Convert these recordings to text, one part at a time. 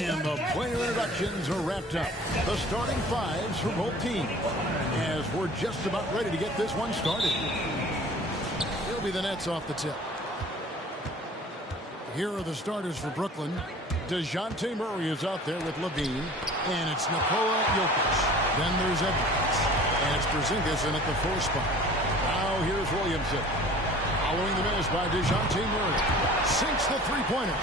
And the player introductions are wrapped up. The starting fives for both teams. As we're just about ready to get this one started. It'll be the Nets off the tip. Here are the starters for Brooklyn. DeJounte Murray is out there with Levine. And it's Nikola Jokic. Then there's Edwards. And it's Porzingis in at the 4 spot. Now here's Williamson. Following the miss by DeJounte Murray. Sinks the three-pointer.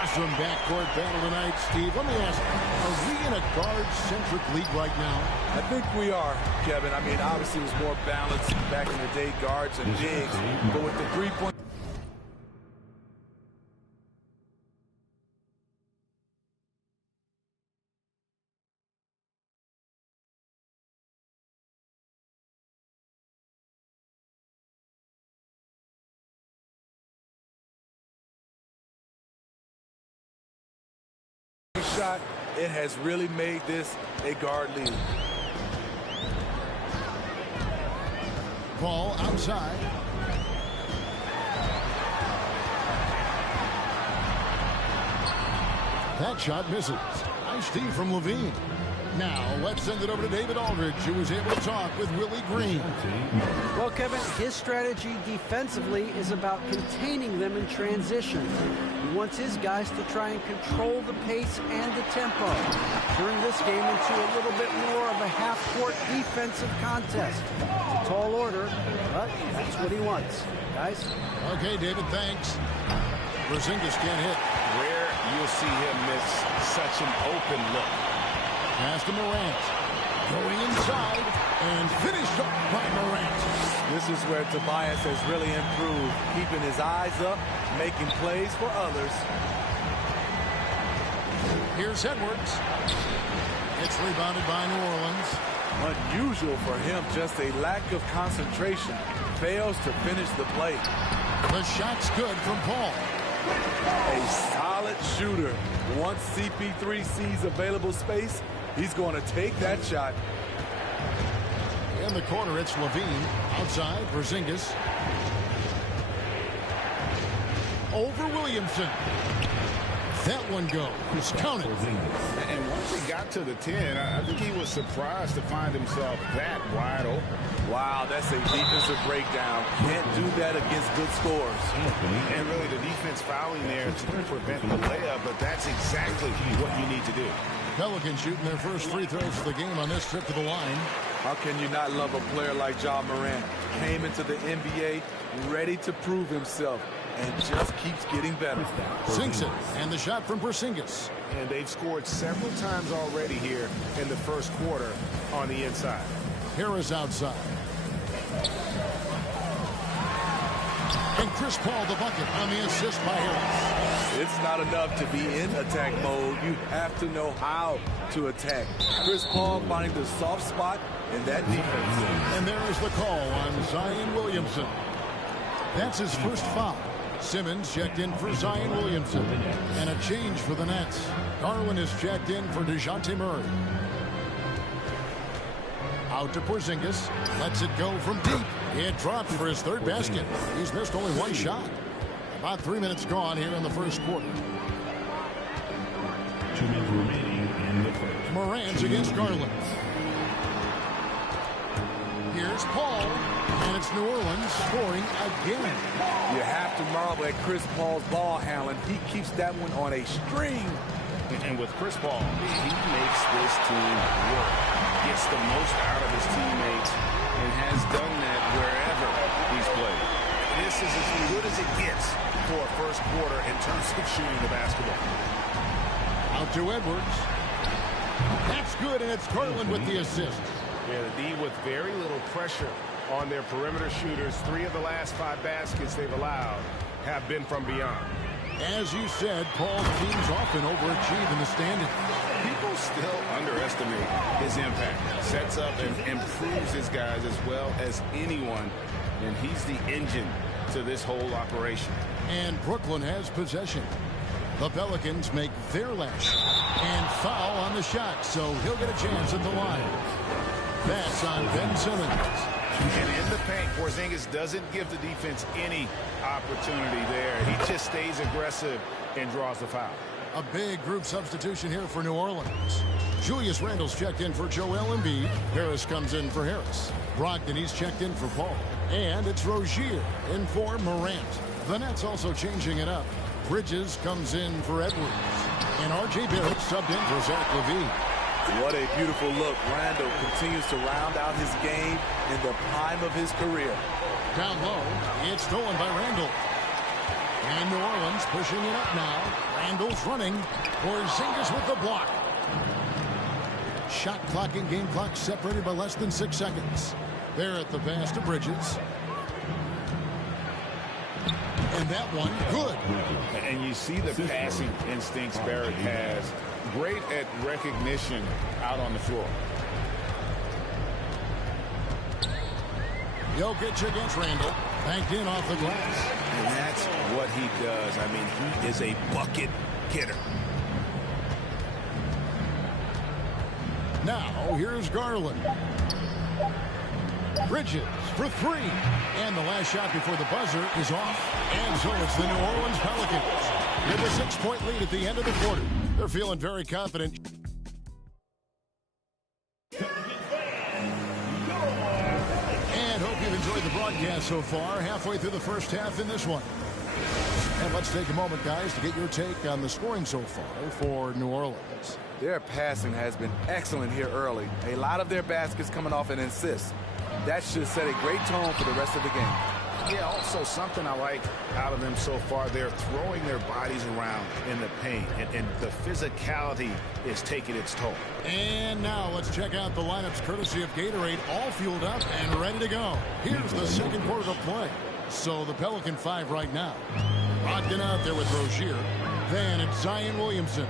Awesome backcourt battle tonight, Steve. Let me ask, are we in a guard-centric league right now? I think we are, Kevin. I mean, obviously it was more balanced back in the day, guards and bigs. But with the three-point... shot, it has really made this a guard league. Ball outside. That shot misses. Nice D from Levine. Now, let's send it over to David Aldridge, who was able to talk with Willie Green. Well, Kevin, his strategy defensively is about containing them in transition. He wants his guys to try and control the pace and the tempo. Turn this game into a little bit more of a half-court defensive contest. It's a tall order, but that's what he wants. Guys? Okay, David, thanks. Porzingis can't hit. Rare you'll see him miss such an open look. Pass to Morant. Going inside and finished up by Morant. This is where Tobias has really improved, keeping his eyes up, making plays for others. Here's Edwards. It's rebounded by New Orleans. Unusual for him, just a lack of concentration. Fails to finish the play. The shot's good from Paul. A solid shooter. Once CP3 sees available space, he's going to take that shot. In the corner, it's Levine. Outside, Porzingis. Over Williamson. That one goes. Count it. And once he got to the 10, I think he was surprised to find himself that wide open. Wow, that's a defensive breakdown. Can't do that against good scores. And really, the defense fouling there to prevent the layup, but that's exactly what you need to do. Pelicans shooting their first free throws of the game on this trip to the line. How can you not love a player like Ja Morant? Came into the NBA ready to prove himself and just keeps getting better. Sinks it, and the shot from Porzingis. And they've scored several times already here in the first quarter on the inside. Harris outside. And Chris Paul the bucket on the assist by Harris. It's not enough to be in attack mode. You have to know how to attack. Chris Paul finding the soft spot in that defense. And there is the call on Zion Williamson. That's his first foul. Simmons checked in for Zion Williamson. And a change for the Nets. Garland is checked in for DeJounte Murray. Out to Porzingis. Lets it go from deep. It dropped for his third basket. He's missed only one shot. About 3 minutes gone here in the first quarter. 2 minutes remaining in the first. Morant's against Garland. Here's Paul. And it's New Orleans scoring again. You have to marvel at Chris Paul's ball handling. He keeps that one on a string. And with Chris Paul, he makes this team work. Gets the most out of his teammates and has done that wherever he's played. This is as good as it gets for a first quarter in terms of shooting the basketball. Out to Edwards. That's good, and it's Garland with the assist. Yeah, the D with very little pressure on their perimeter shooters. 3 of the last 5 baskets they've allowed have been from beyond. As you said, Paul's teams often overachieve in the standings. People still underestimate his impact. Sets up and improves his guys as well as anyone, and he's the engine to this whole operation. And Brooklyn has possession. The Pelicans make their last shot and foul on the shot, so he'll get a chance at the line. That's on Ben Simmons. And in the paint, Porzingis doesn't give the defense any opportunity there. He just stays aggressive and draws the foul. A big group substitution here for New Orleans. Julius Randle's checked in for Joel Embiid. Harris comes in for Harris. Brogdon, he's checked in for Paul. And it's Rozier in for Morant. The Nets also changing it up. Bridges comes in for Edwards. And R.J. Barrett subbed in for Zach LaVine. What a beautiful look. Randle continues to round out his game in the prime of his career. Down low, it's stolen by Randle. And New Orleans pushing it up now. Randle's running. Porzingis with the block. Shot clock and game clock separated by less than 6 seconds. Barrett the pass to Bridges. And that one, good. And you see the passing instincts Barrett has. Great at recognition out on the floor. Jokic against Randle. Banked in off the glass. And that's what he does. I mean, he is a bucket getter. Now, here's Garland. Bridges for three. And the last shot before the buzzer is off. And so it's the New Orleans Pelicans with a 6-point lead at the end of the quarter. They're feeling very confident. And hope you've enjoyed the broadcast so far. Halfway through the first half in this one. And let's take a moment, guys, to get your take on the scoring so far for New Orleans. Their passing has been excellent here early. A lot of their baskets coming off an assist. That should set a great tone for the rest of the game. Yeah, also something I like out of them so far, they're throwing their bodies around in the paint, and the physicality is taking its toll. And now let's check out the lineups courtesy of Gatorade, all fueled up and ready to go. Here's the second quarter of play. So the Pelican 5 right now. Brogdon out there with Rozier. Then it's Zion Williamson.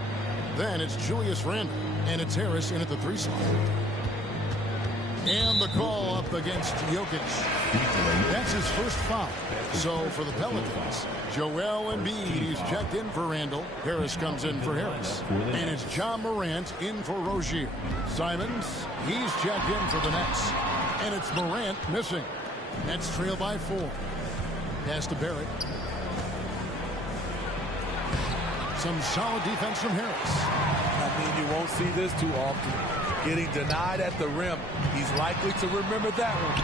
Then it's Julius Randle. And it's Harris in at the 3 slot. And the call up against Jokic. That's his first foul. So for the Pelicans, Joel Embiid, he's checked in for Randle. Harris comes in for Harris. And it's John Morant in for Rozier. Simons, he's checked in for the Nets. And it's Morant missing. Nets trail by 4. Pass to Barrett. Some solid defense from Harris. I mean, you won't see this too often. Getting denied at the rim. He's likely to remember that one.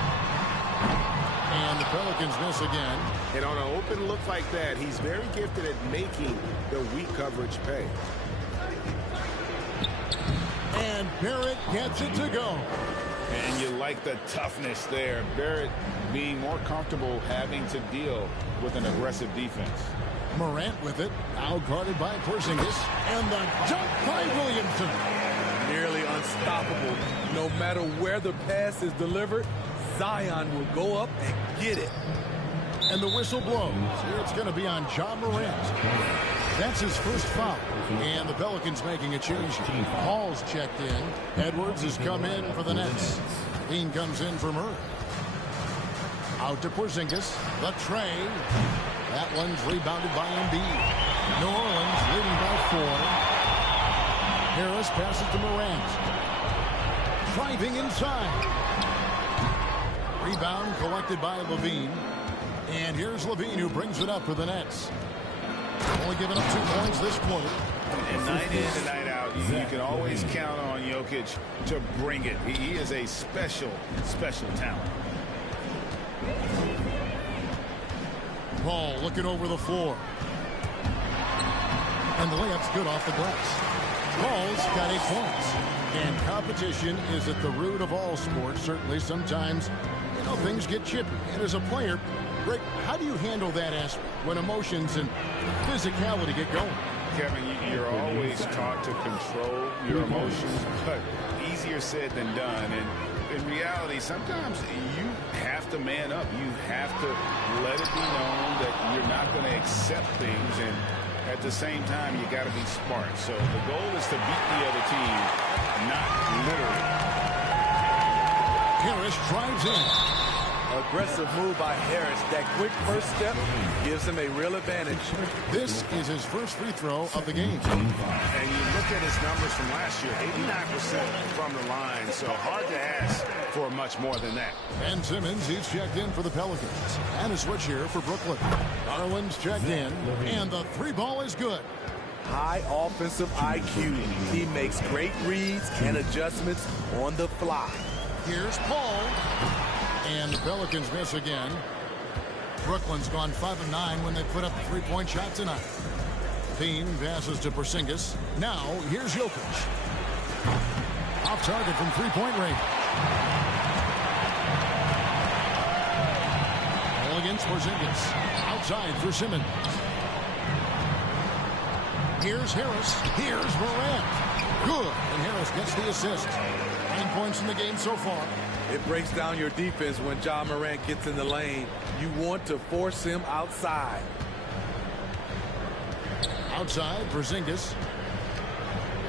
And the Pelicans miss again. And on an open look like that, he's very gifted at making the weak coverage pay. And Barrett gets it to go. And you like the toughness there. Barrett being more comfortable having to deal with an aggressive defense. Morant with it. Now guarded by Porzingis. And the dunk by Williamson. Nearly unstoppable. No matter where the pass is delivered, Zion will go up and get it. And the whistle blows. It's going to be on John Morant. That's his first foul. And the Pelicans making a change. Hall's checked in. Edwards has come in for the Nets. Dean comes in for Murray. Out to Porzingis. The tray. That one's rebounded by Embiid. New Orleans leading by 4. Harris passes to Morant. Driving inside. Rebound collected by LaVine. And here's LaVine who brings it up for the Nets. Only giving up 2 points this quarter. And night in and night out, you can always count on Jokic to bring it. He is a special, special talent. Paul looking over the floor. And the layup's good off the glass. Paul's got 8 points. And competition is at the root of all sports. Certainly sometimes, things get chippy. And as a player, Rick, how do you handle that aspect when emotions and physicality get going? Kevin, you're always taught to control your emotions, but easier said than done. And in reality, sometimes you have to man up. You have to let it be known that you're not going to accept things, and at the same time, you got to be smart. So the goal is to beat the other team, not literally. Harris drives in. Aggressive move by Harris. That quick first step gives him a real advantage. This is his first free throw of the game. And you look at his numbers from last year, 89% from the line, so hard to ask for much more than that. Ben Simmons, he's checked in for the Pelicans. And a switch here for Brooklyn. Garland's checked in, and the 3 ball is good. high offensive IQ. He makes great reads and adjustments on the fly. Here's Paul. And the Pelicans miss again. Brooklyn's gone 5 of 9 when they put up a three-point shot tonight. Bean passes to Porzingis. Now, here's Jokic. Off target from three-point range. All against Porzingis. Outside for Simmons. Here's Harris. Here's Morant. Good. And Harris gets the assist. 9 points in the game so far. It breaks down your defense when Ja Morant gets in the lane. You want to force him outside. Outside, Porzingis.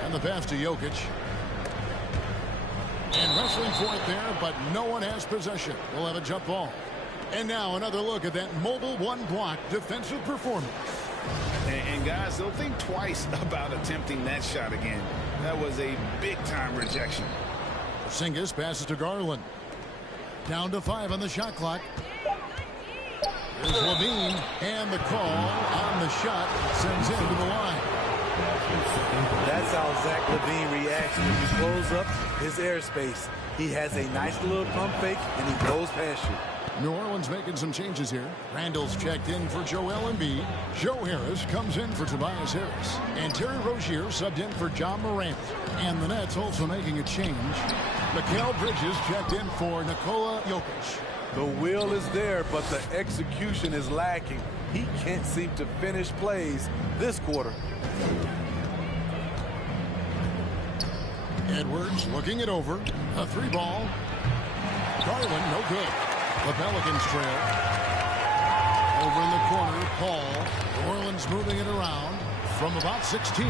And the pass to Jokic. And wrestling for it there, but no one has possession. We'll have a jump ball. And now another look at that mobile one-block defensive performance. And guys, they'll think twice about attempting that shot again. That was a big-time rejection. Porzingis passes to Garland. Down to 5 on the shot clock. Here's Levine, and the call on the shot sends him to the line. That's how Zach Levine reacts when you close up his airspace. He has a nice little pump fake, and he goes past you. New Orleans making some changes here. Randall's checked in for Joel Embiid. Joe Harris comes in for Tobias Harris. And Terry Rozier subbed in for John Morant. And the Nets also making a change. Mikal Bridges checked in for Nikola Jokic. The will is there, but the execution is lacking. He can't seem to finish plays this quarter. Edwards looking it over. A 3-ball. Garland, no good. The Pelicans trail. Over in the corner, Paul. New Orleans moving it around from about 16.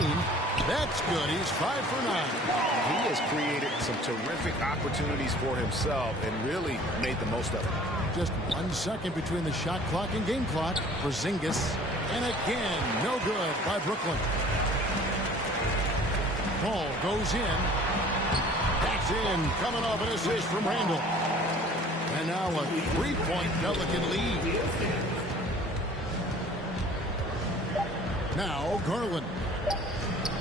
That's good. He's 5 for 9. He has created some terrific opportunities for himself and really made the most of it. Just 1 second between the shot clock and game clock. Porzingis. And again, no good by Brooklyn. Paul goes in. That's in. Coming off an assist from Randall. And now a 3-point Pelican lead. Now Garland.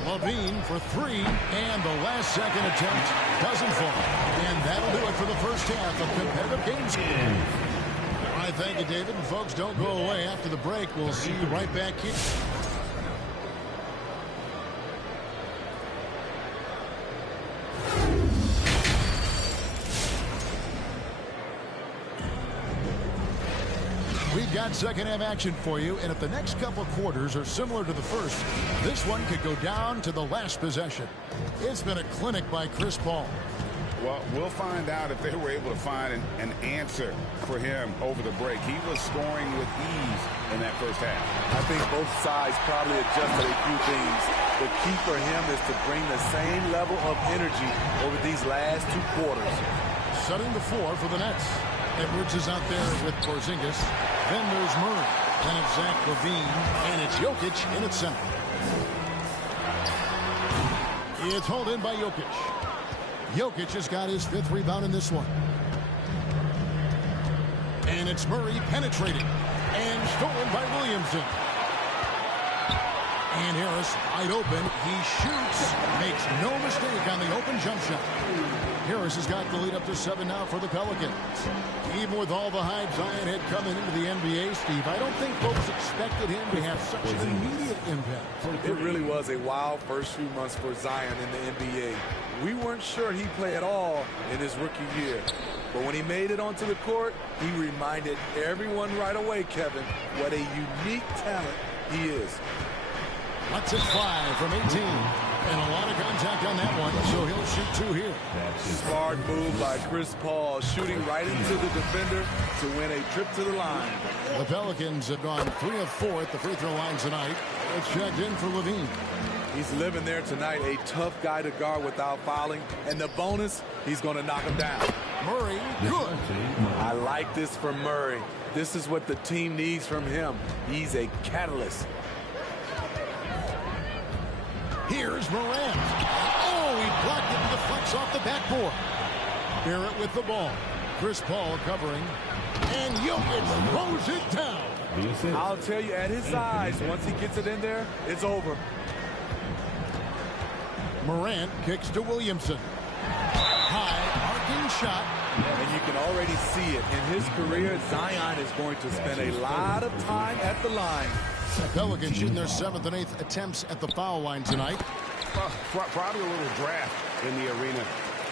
Levine for 3, and the last second attempt doesn't fall. And that'll do it for the first half of competitive games. All right, thank you, David. And folks, don't go away. After the break, we'll see you right back here. We've got second half action for you, and if the next couple quarters are similar to the first, this one could go down to the last possession. It's been a clinic by Chris Paul. Well, we'll find out if they were able to find an answer for him over the break. He was scoring with ease in that first half. I think both sides probably adjusted a few things. The key for him is to bring the same level of energy over these last 2 quarters. Setting the floor for the Nets. Edwards is out there with Porzingis. Then there's Murray. Then it's Zach Levine. And it's Jokic in its center. It's hauled in by Jokic. Jokic has got his 5th rebound in this one. And it's Murray penetrating. And stolen by Williamson. And Harris wide open. He shoots. Makes no mistake on the open jump shot. Harris has got the lead up to 7 now for the Pelicans. Even with all the hype Zion had coming into the NBA, Steve, I don't think folks expected him to have such an immediate impact. It really was a wild first few months for Zion in the NBA. We weren't sure he'd play at all in his rookie year. But when he made it onto the court, he reminded everyone right away, Kevin, what a unique talent he is. Lets it fly from 18. And a lot of contact on that one, so he'll shoot 2 here. Smart move by Chris Paul, shooting right into the defender to win a trip to the line. The Pelicans have gone 3 of 4 at the free throw line tonight. It's checked in for Levine. He's living there tonight, a tough guy to guard without fouling. And the bonus, he's going to knock him down. Murray, good. I like this from Murray. This is what the team needs from him. He's a catalyst. Here's Morant. Oh, he blocked it and deflects off the backboard. Barrett with the ball. Chris Paul covering. And Jokic throws it down. I'll tell you, at his size, once he gets it in there, it's over. Morant kicks to Williamson. High arcing shot. And you can already see it. In his career, Zion is going to spend a lot of time at the line. The Pelicans shooting their 7th and 8th attempts at the foul line tonight. Probably a little draft in the arena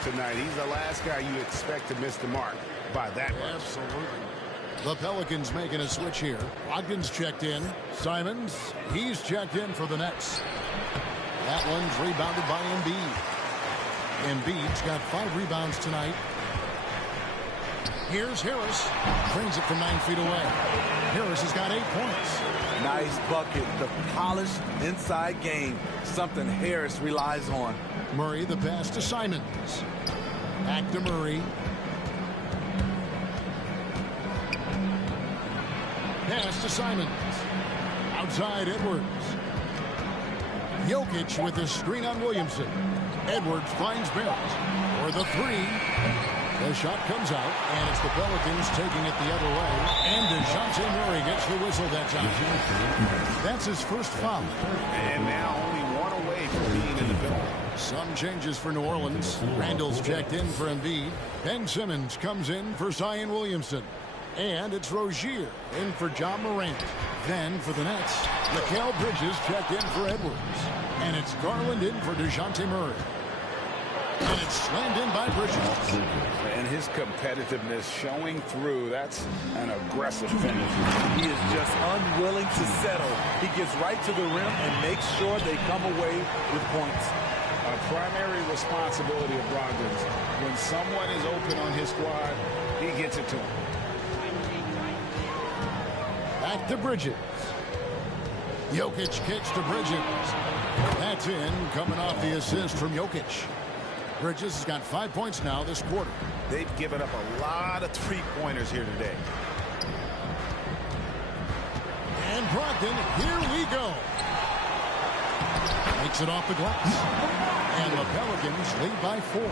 tonight. He's the last guy you expect to miss the mark by that much. Absolutely. The Pelicans making a switch here. Ogden's checked in. Simons, he's checked in for the Nets. That one's rebounded by Embiid. Embiid's got 5 rebounds tonight. Here's Harris. Brings it from 9 feet away. Harris has got 8 points. Nice bucket. The polished inside game. Something Harris relies on. Murray, the pass to Simons. Back to Murray. Pass to Simons. Outside Edwards. Jokic with a screen on Williamson. Edwards finds Barrett for the 3. The shot comes out, and it's the Pelicans taking it the other way. And DeJounte Murray gets the whistle that time. That's his first foul. And now only 1 away from being in the penalty. Some changes for New Orleans. Randall's checked in for Embiid. Ben Simmons comes in for Zion Williamson. And it's Rozier in for John Morant. Then for the Nets, Mikal Bridges checked in for Edwards. And it's Garland in for DeJounte Murray. And it's slammed in by Bridges. And his competitiveness showing through. That's an aggressive finish. He is just unwilling to settle. He gets right to the rim and makes sure they come away with points. A primary responsibility of Brogdon's. When someone is open on his squad, he gets it to him. Back to Bridges. Jokic kicks to Bridges. That's in, coming off the assist from Jokic. Bridges has got 5 points now this quarter. They've given up a lot of three-pointers here today. And Brogdon, here we go. Makes it off the glass. And the Pelicans lead by 4.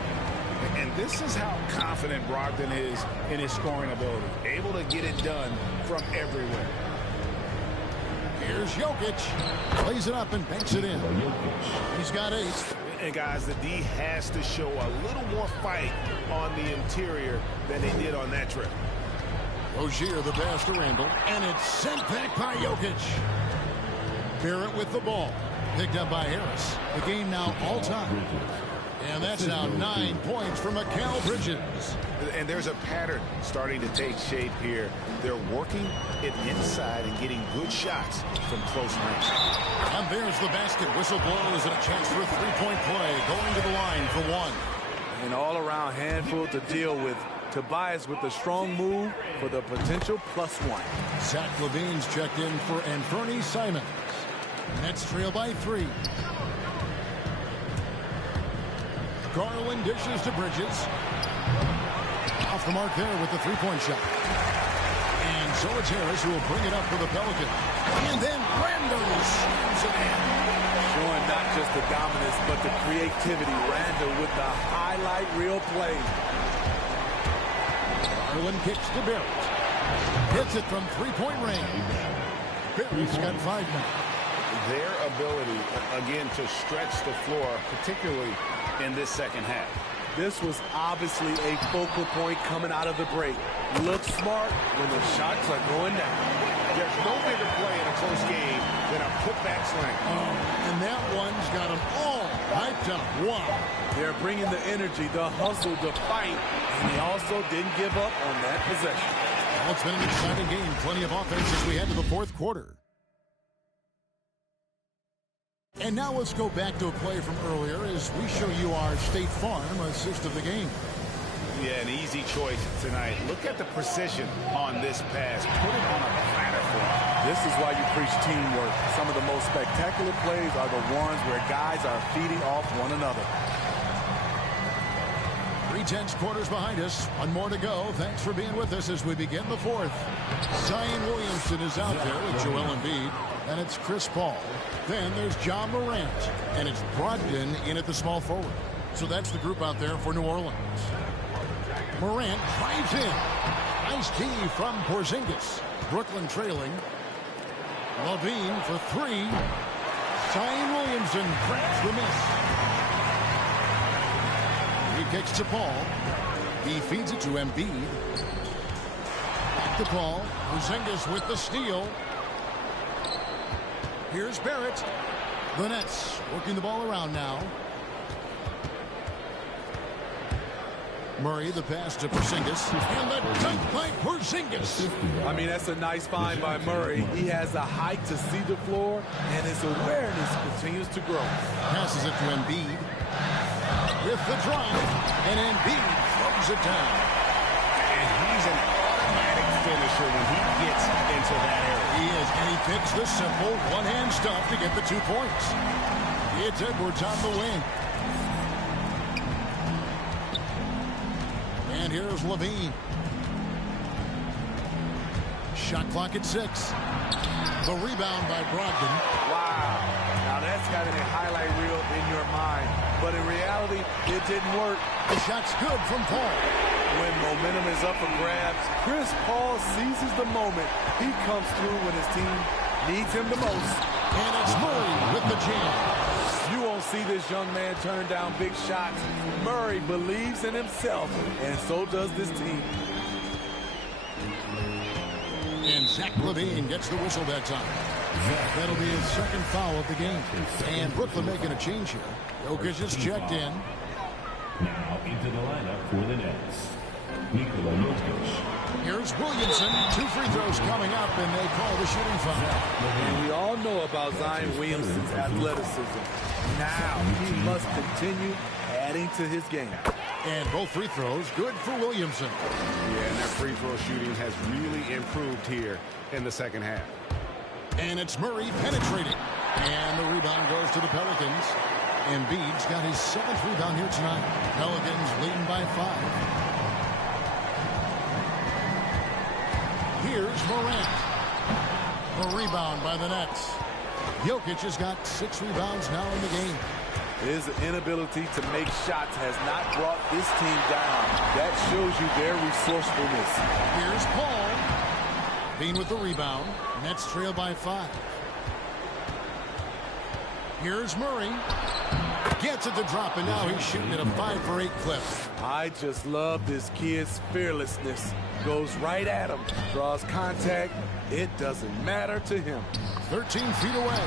And this is how confident Brogdon is in his scoring ability. Able to get it done from everywhere. Here's Jokic. Plays it up and banks it in. He's got 8. And guys, the D has to show a little more fight on the interior than they did on that trip. Rozier the pass to Randall. And it's sent back by Jokic. Barrett with the ball. Picked up by Harris. The game now all time. And that's now 9 points for Mikal Bridges. And there's a pattern starting to take shape here. They're working it inside and getting good shots from close range. And there's the basket. Whistle blows and a chance for a 3-point play. Going to the line for 1. An all-around handful to deal with. Tobias with a strong move for the potential +1. Zach LaVine's checked in for Anthony Simons. Nets trail by 3. Garland dishes to Bridges. Off the mark there with the 3-point shot. And so it's Harris who will bring it up for the Pelicans. And then Randall slams it in. Showing not just the dominance, but the creativity. Randall with the highlight reel play. Garland kicks to Barrett. Hits it from 3-point range. Barrett's got 5 now. Their ability, again, to stretch the floor, particularly in this second half. This was obviously a focal point coming out of the break. Look smart when the shots are going down. There's no bigger play in a close game than a putback slam. And that one's got them all hyped up. Wow. They're bringing the energy, the hustle, the fight, and he also didn't give up on that possession. Well, it's been an exciting game. Plenty of offense as we head to the 4th quarter. And now let's go back to a play from earlier as we show you our State Farm assist of the game. Yeah, an easy choice tonight. Look at the precision on this pass. Put it on a platter for him. This is why you preach teamwork. Some of the most spectacular plays are the ones where guys are feeding off one another. 3/10 quarters behind us. 1 more to go. Thanks for being with us as we begin the 4th. Zion Williamson is out there with Joel Embiid. And it's Chris Paul. Then there's John Morant. And it's Brogdon in at the small forward. So that's the group out there for New Orleans. Morant drives in. Nice D from Porzingis. Brooklyn trailing. LaVine for 3. Zion Williamson cracks the miss. kicks to Paul. He feeds it to Embiid. Back to Paul. Porzingis with the steal. Here's Barrett. The Nets working the ball around now. Murray, the pass to Porzingis. And the dunk by Porzingis. I mean, that's a nice find by Murray. He has the height to see the floor, and his awareness continues to grow. Passes it to Embiid. With the drive. And Embiid throws it down. And he's an automatic finisher when he gets into that area. He is, and he picks the simple one-hand stuff to get the 2 points. It's Edwards on the wing. And here's Levine. Shot clock at 6. The rebound by Brogdon. Wow. Now that's got a highlight reel in your mind. But in reality, it didn't work. The shot's good from Paul. When momentum is up for grabs, Chris Paul seizes the moment. He comes through when his team needs him the most. And it's Murray with the jam. You won't see this young man turning down big shots. Murray believes in himself, and so does this team. And Zach LaVine gets the whistle that time. That'll be his second foul of the game. And Brooklyn making a change here. Jokic is checked in. Now into the lineup for the Nets. Nikola Jokic. Here's Williamson. 2 free throws coming up, and they call the shooting foul. And we all know about Zion Williamson's athleticism. Now he must continue adding to his game. And both free throws good for Williamson. Yeah, and their free throw shooting has really improved here in the second half. And it's Murray penetrating. And the rebound goes to the Pelicans. Embiid's got his 7th rebound here tonight. Pelicans leading by 5. Here's Morant. A rebound by the Nets. Jokic has got 6 rebounds now in the game. His inability to make shots has not brought this team down. That shows you their resourcefulness. Here's Paul. Bean with the rebound. Nets trail by 5. Here's Murray. Gets it to drop, and now he's shooting at a 5 for 8 clip. I just love this kid's fearlessness. Goes right at him. Draws contact. It doesn't matter to him. 13 feet away.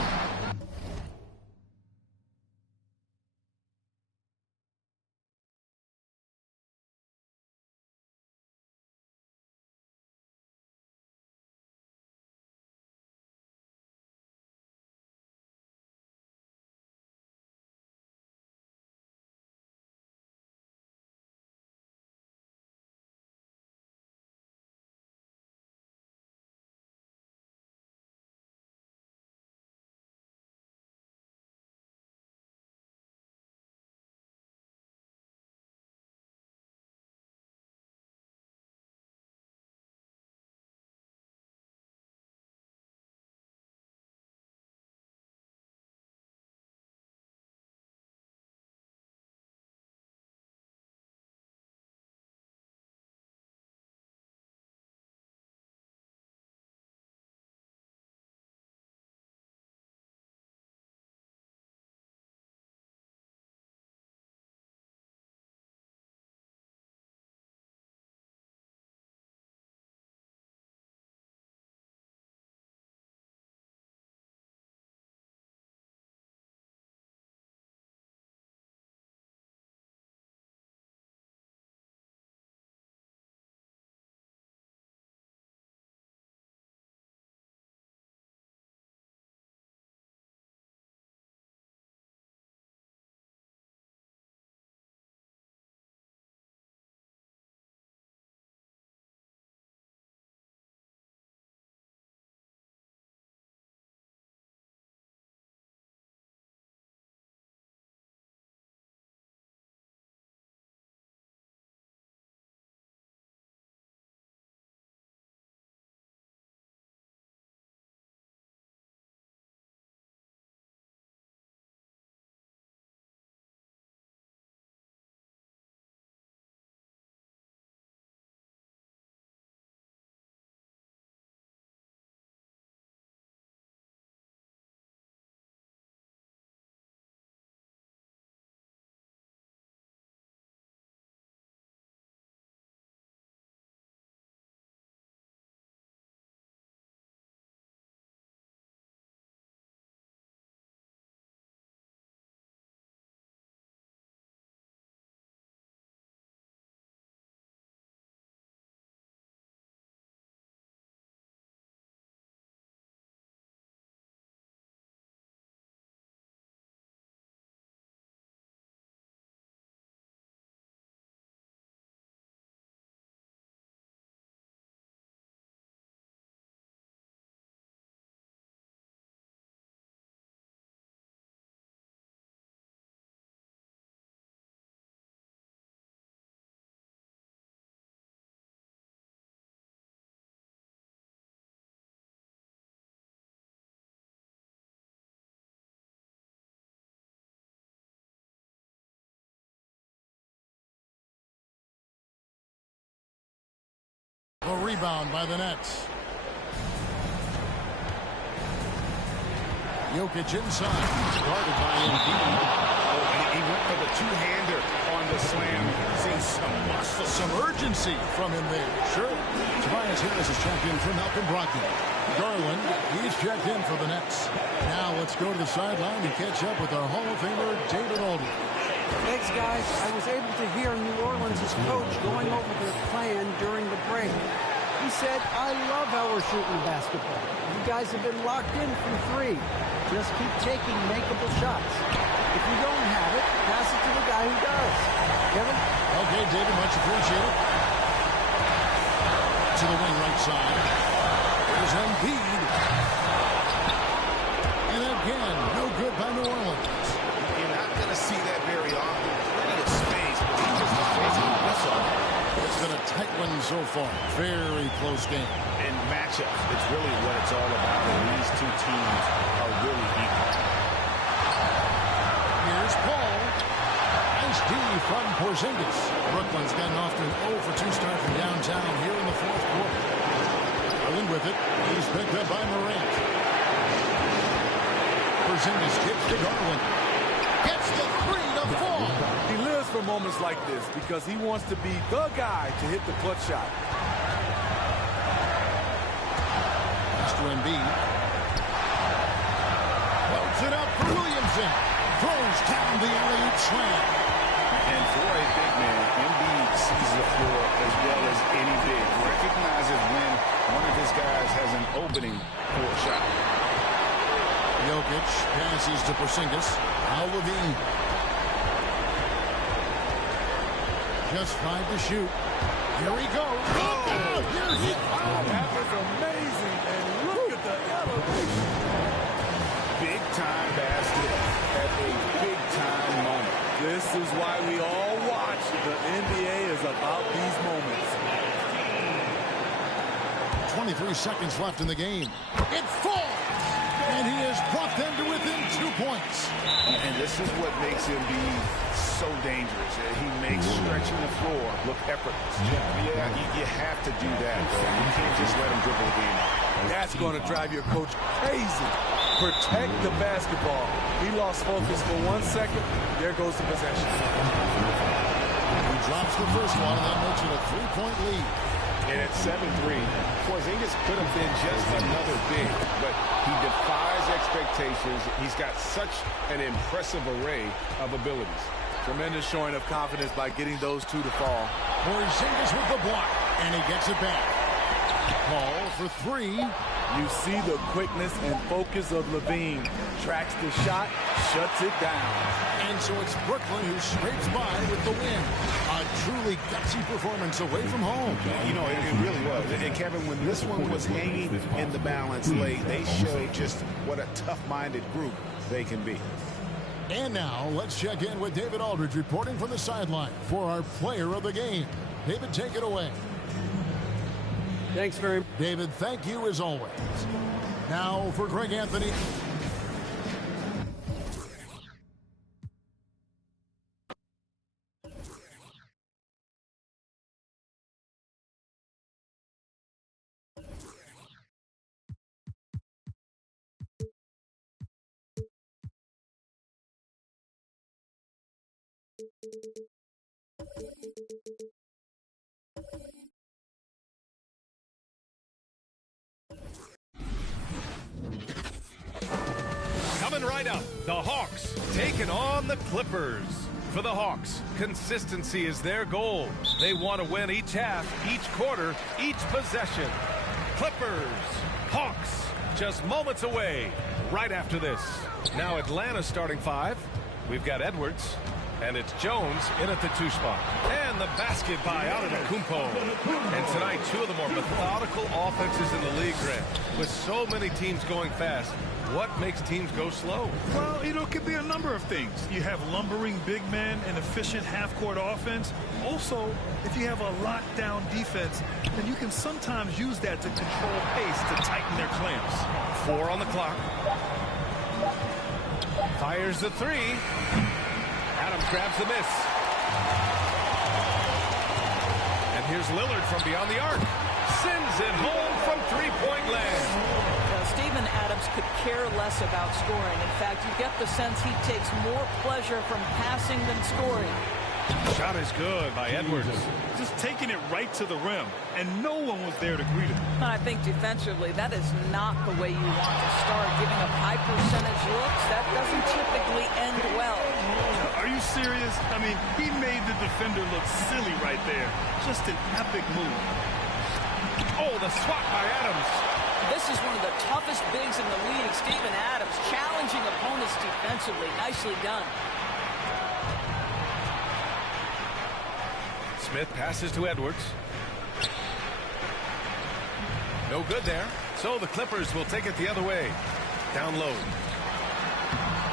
rebound by the Nets. Jokic inside. Guarded by Embiid. He went for the two-hander on the slam. Seeing some muscle. Some urgency from him there. Sure. Tobias Harris is checked in for Malcolm Brogdon. Garland, he's checked in for the Nets. Now let's go to the sideline and catch up with our Hall of Famer, David Aldridge. Thanks, guys. I was able to hear New Orleans' coach going over their plan during the break. He said, I love how we're shooting basketball. You guys have been locked in from three. Just keep taking makeable shots. If you don't have it, pass it to the guy who does. Kevin? Okay, David, much appreciated. To the wing right side. There's Embiid. And again, no good by New Orleans. You're not going to see that very often. Plenty of space, but he just basically whiffs on it. It's been a tight one so far. Very close game. And matchups, it's really what it's all about. And these two teams are really equal. Here's Paul. Nice D from Porzingis. Brooklyn's gotten off to an 0 for 2 start from downtown here in the fourth quarter. Garland with it. He's picked up by Morant. Porzingis kicks to Garland. Gets the 3 to fall. He lives for moments like this because he wants to be the guy to hit the clutch shot. Pass to Embiid. Floats it up for Williamson. Throws down the alley-oop slam. And for a big man, Embiid sees the floor as well as any big. Recognizes when one of his guys has an opening for a shot. Jokic passes to Porzingis. Now Levine. Just 5 to shoot. Here he goes. Oh, here he comes. That was amazing. And look at the elevation. Big-time basket at a big-time moment. This is why we all watch. The NBA is about these moments. 23 seconds left in the game. It falls. And he has brought them to within 2 points. And this is what makes him be so dangerous. He makes stretching the floor look effortless. Yeah, you have to do that, though. You can't just let him dribble the game out. That's going to drive your coach crazy. Protect the basketball. He lost focus for 1 second. There goes the possession. He drops the first one, and that makes it a 3-point lead. And at 7-3, Porzingis could have been just another big, but he defies expectations. He's got such an impressive array of abilities. Tremendous showing of confidence by getting those two to fall. Porzingis with the block, and he gets it back. Paul for 3. You see the quickness and focus of Levine. Tracks the shot, shuts it down. And so it's Brooklyn who scrapes by with the win. A truly gutsy performance away from home. You know, it really was. And Kevin, when this one was hanging in the balance late, they showed just what a tough-minded group they can be. And now let's check in with David Aldridge reporting from the sideline for our player of the game. David, take it away. Thanks very much. David, thank you as always. Now for Greg Anthony. Coming right up, the Hawks taking on the Clippers. For the Hawks, consistency is their goal. They want to win each half, each quarter, each possession. Clippers, Hawks, just moments away right after this. Now Atlanta starting 5. We've got Edwards, and it's Jones in at the 2 spot. And the basket by Antetokounmpo. And tonight, 2 of the more methodical offenses in the league, Grant. With so many teams going fast, what makes teams go slow? Well, it could be a number of things. You have lumbering big men and efficient half-court offense. Also, if you have a lockdown defense, then you can sometimes use that to control pace to tighten their clamps. 4 on the clock. Fires the 3. Adams grabs the miss. And here's Lillard from beyond the arc. sends it home from three-point land. Steven Adams could care less about scoring. In fact, you get the sense he takes more pleasure from passing than scoring. Shot is good by Edwards. Just taking it right to the rim, and no one was there to greet him. I think defensively, that is not the way you want to start. Giving up high percentage looks, that doesn't typically end well. Are you serious? I mean, he made the defender look silly right there. Just an epic move. Oh, the swat by Adams. This is one of the toughest bigs in the league. Steven Adams challenging opponents defensively. Nicely done. Smith passes to Edwards. No good there. So the Clippers will take it the other way. Down low.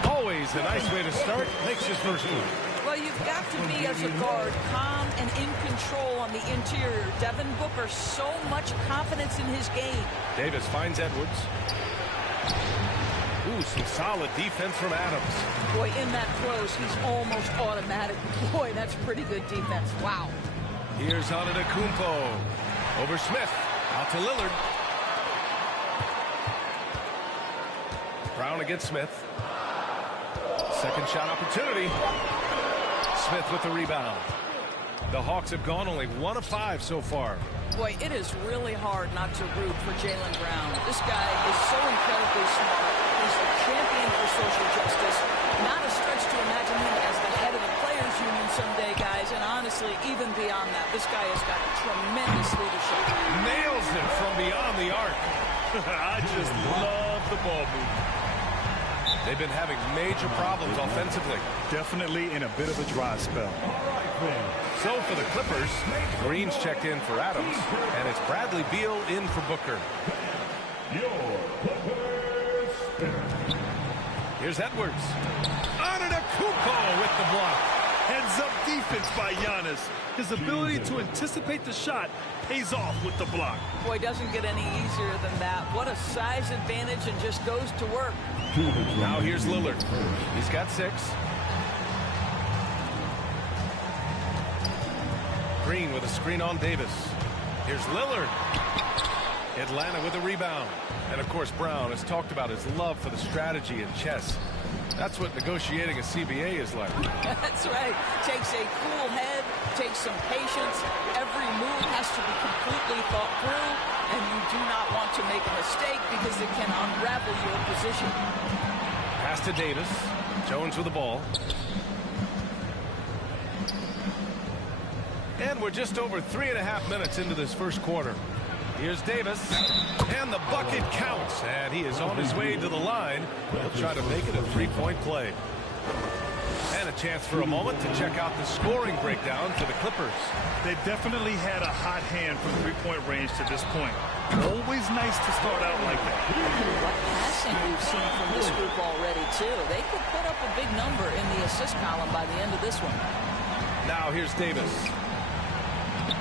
Always a nice way to start. Makes his first move. Well, you've got to be, as a guard, calm and in control on the interior. Devin Booker, so much confidence in his game. Davis finds Edwards. Ooh, some solid defense from Adams. Boy, in that close, he's almost automatic. Boy, that's pretty good defense. Wow. Here's Antetokounmpo. Over Smith. Out to Lillard. Brown against Smith. Second shot opportunity. Smith with the rebound. The Hawks have gone only 1 of 5 so far. Boy, it is really hard not to root for Jaylen Brown. This guy is so incredibly smart. He's a champion for social justice. Not a stretch to imagine him as the head of the Players Union someday, guys. And honestly, even beyond that, this guy has got tremendous leadership. Nails it from beyond the arc. I just love the ball movement. They've been having major problems offensively. Definitely in a bit of a dry spell. So for the Clippers, Green's checked in for Adams, and it's Bradley Beal in for Booker. Here's Edwards. Antetokounmpo with the block. Heads-up defense by Giannis. His ability to anticipate the shot pays off with the block. Boy, doesn't get any easier than that. What a size advantage, and just goes to work. Now here's Lillard. He's got 6. Green with a screen on Davis. Here's Lillard. Atlanta with a rebound. And of course, Brown has talked about his love for the strategy in chess. That's what negotiating a CBA is like. That's right. Takes a cool head, takes some patience. Every move has to be completely thought through, and you do not want to make a mistake because it can unravel your position. Pass to Davis. Jones with the ball. And we're just over 3.5 minutes into this first quarter. Here's Davis, and the bucket counts, and he is on his way to the line. He'll try to make it a three-point play. And a chance for a moment to check out the scoring breakdown for the Clippers. They definitely had a hot hand from three-point range to this point. Always nice to start out like that. What passing we've seen from this group already, too. They could put up a big number in the assist column by the end of this one. Now here's Davis.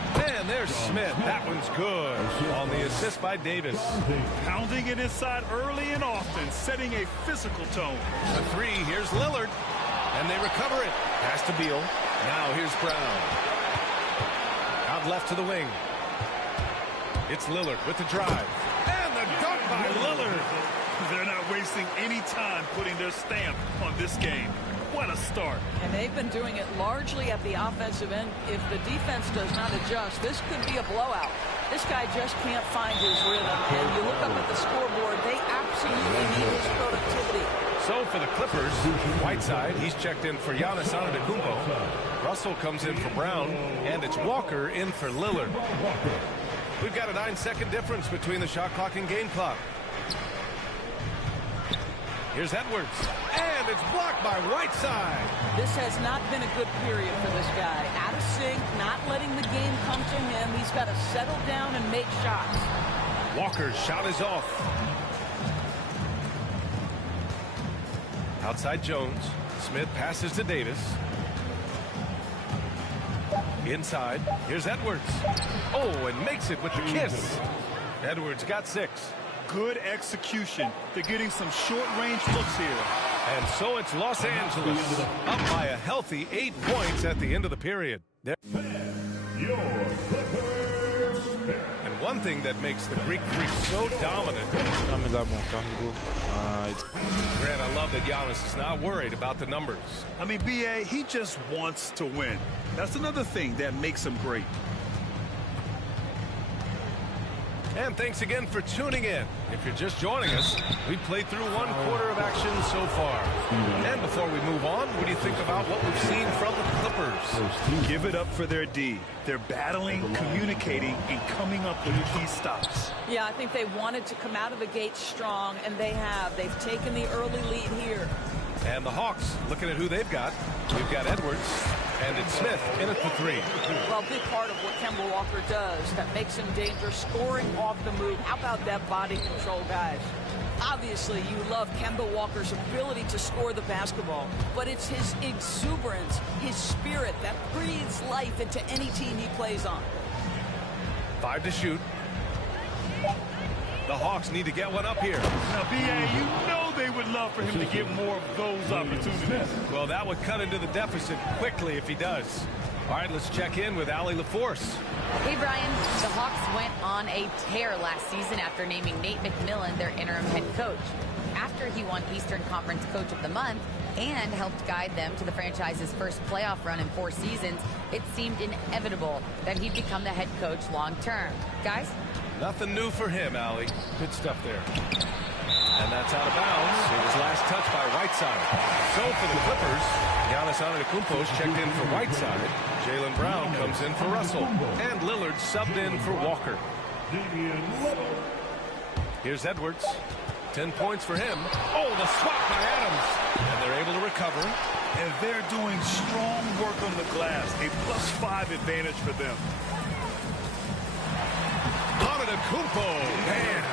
And there's Smith. That one's good on the assist by Davis. Pounding it inside early and often, setting a physical tone. A 3, here's Lillard. And they recover it. Pass to Beal. Now here's Brown. Out left to the wing. It's Lillard with the drive. And the dunk by Lillard. They're not wasting any time putting their stamp on this game. What a start. And they've been doing it largely at the offensive end. If the defense does not adjust, this could be a blowout. This guy just can't find his rhythm. And you look up at the scoreboard, they absolutely need his productivity. So for the Clippers, Whiteside, he's checked in for Giannis Antetokounmpo. Russell comes in for Brown, and it's Walker in for Lillard. We've got a 9-second difference between the shot clock and game clock. Here's Edwards, and it's blocked by Whiteside. This has not been a good period for this guy. Out of sync, not letting the game come to him. He's got to settle down and make shots. Walker's shot is off. Outside Jones. Smith passes to Davis. Inside. Here's Edwards. Oh, and makes it with the kiss. Edwards got 6. Good execution. They're getting some short-range looks here. And so it's Los Angeles up by a healthy 8 points at the end of the period. your Clippers. And one thing that makes the Greek Freak so dominant. Grant, I love that Giannis is not worried about the numbers. I mean, B.A., he just wants to win. That's another thing that makes him great. And thanks again for tuning in. If you're just joining us, we've played through one quarter of action so far. And before we move on, what do you think about what we've seen from the Clippers? Give it up for their D. They're battling, communicating, and coming up with key stops. Yeah, I think they wanted to come out of the gate strong, and they have. They've taken the early lead here. And the Hawks, looking at who they've got. We've got Edwards, and it's Smith in at the three. Well, a big part of what Kemba Walker does that makes him dangerous, scoring off the move. How about that body control, guys? Obviously, you love Kemba Walker's ability to score the basketball, but it's his exuberance, his spirit that breathes life into any team he plays on. 5 to shoot. The Hawks need to get one up here. Now, B.A., you know they would love for him to get more of those opportunities. Well, that would cut into the deficit quickly if he does. All right, let's check in with Allie LaForce. Hey, Brian. The Hawks went on a tear last season after naming Nate McMillan their interim head coach. After he won Eastern Conference Coach of the Month and helped guide them to the franchise's first playoff run in 4 seasons, it seemed inevitable that he'd become the head coach long term. Guys? Nothing new for him, Allie. Good stuff there. And that's out of bounds. It was last touched by Whiteside. So for the Clippers, Giannis Antetokounmpo checked in for Whiteside. Jaylen Brown comes in for Russell. And Lillard subbed in for Walker. Here's Edwards. 10 points for him. Oh, the swat by Adams. And they're able to recover. And they're doing strong work on the glass. A +5 advantage for them. Antetokounmpo, bam!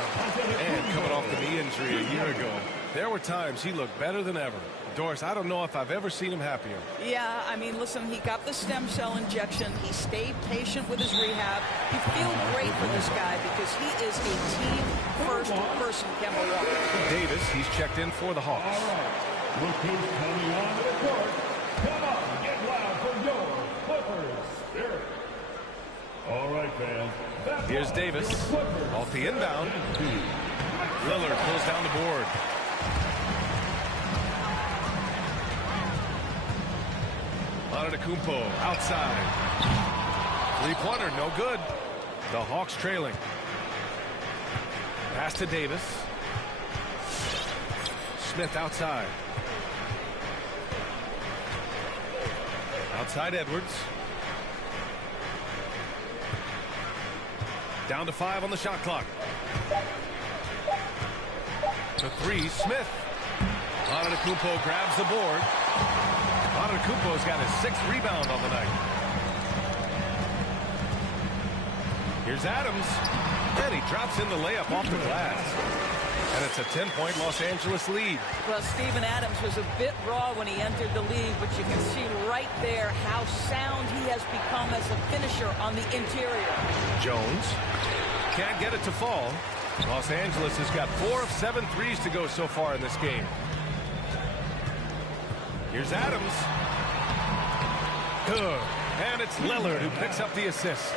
And coming off the knee injury a year ago, there were times he looked better than ever. Doris, I don't know if I've ever seen him happier. Yeah, I mean, listen, he got the stem cell injection. He stayed patient with his rehab. You feel great for this guy because he is a team-first person, Kemba Walker. Davis, he's checked in for the Hawks. All right. Look who's coming on the court. Come on, get loud for your Clippers spirit. All right, fans. Here's Davis off the inbound. Lillard pulls down the board. Antetokounmpo outside. 3-pointer, no good. The Hawks trailing. Pass to Davis. Smith outside. Outside Edwards. Down to 5 on the shot clock. To 3, Smith. Antetokounmpo grabs the board. Antetokounmpo's got his 6th rebound on the night. Here's Adams. And he drops in the layup off the glass. And it's a 10-point Los Angeles lead. Well, Steven Adams was a bit raw when he entered the league, but you can see right there how sound he has become as a finisher on the interior. Jones can't get it to fall. Los Angeles has got 4 of 7 threes to go so far in this game. Here's Adams. Good. And it's Lillard who picks up the assist.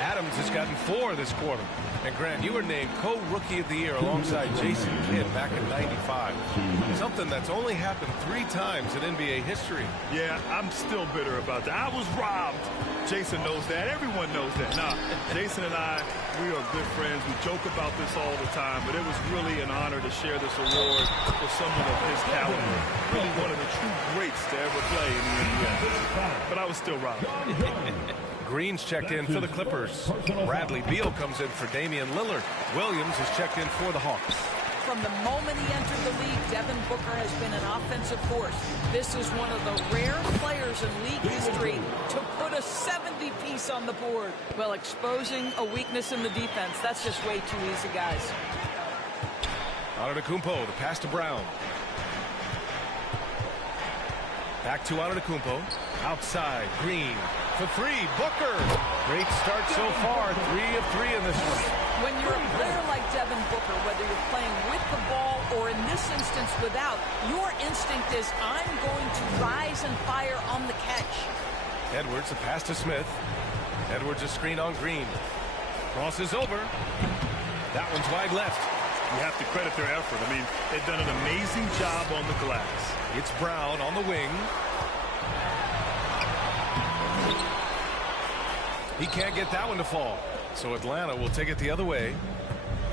Adams has gotten 4 this quarter. And Grant, you were named co-rookie of the year alongside Jason Kidd back in '95. Something that's only happened 3 times in NBA history. Yeah, I'm still bitter about that. I was robbed. Jason knows that. Everyone knows that. Nah, Jason and I, we are good friends. We joke about this all the time, but it was really an honor to share this award with someone of his caliber. Really one of the true greats to ever play in the NBA. But I was still robbed. Green's checked in for the Clippers. Bradley Beal comes in for Damian Lillard. Williams is checked in for the Hawks. From the moment he entered the league, Devin Booker has been an offensive force. This is one of the rare players in league history to put a 70-piece on the board. Well, exposing a weakness in the defense, that's just way too easy, guys. Antetokounmpo, the pass to Brown. Back to Antetokounmpo. Outside, Green. For 3, Booker. Great start so far. 3 of 3 in this one. When you're a player like Devin Booker, whether you're playing with the ball or in this instance without, your instinct is, I'm going to rise and fire on the catch. Edwards, the pass to Smith. Edwards a screen on Green. Crosses over. That one's wide left. You have to credit their effort. I mean, they've done an amazing job on the glass. It's Brown on the wing. He can't get that one to fall. So Atlanta will take it the other way.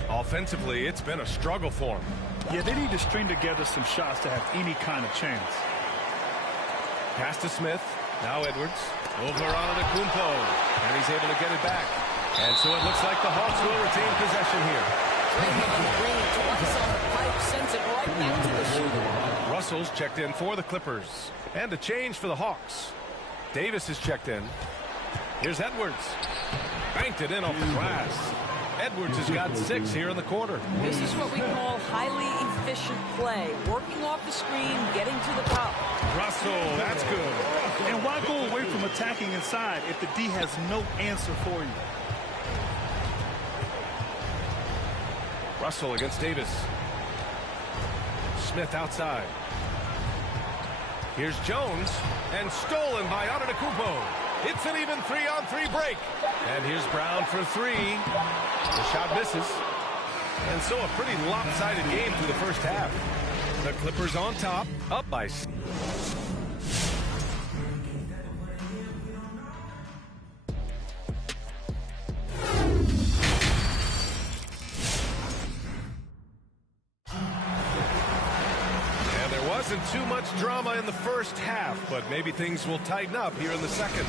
Offensively, it's been a struggle for him. Yeah, they need to string together some shots to have any kind of chance. Pass to Smith. Now Edwards. Over on Antetokounmpo. And he's able to get it back. And so it looks like the Hawks will retain possession here. Green twice on the pipe, sends it right back to the shooter. Russell's checked in for the Clippers. And a change for the Hawks. Davis is checked in. Here's Edwards. Banked it in off the glass. Edwards has got 6 here in the quarter. This is what we call highly efficient play. Working off the screen, getting to the top. Russell, that's good. And why go away from attacking inside if the D has no answer for you? Russell against Davis. Smith outside. Here's Jones. And stolen by Antetokounmpo. It's an even 3-on-3 break. And here's Brown for 3. The shot misses. And so a pretty lopsided game through the first half. The Clippers on top, up by 6. And there wasn't too much drama in the first half, but maybe things will tighten up here in the second.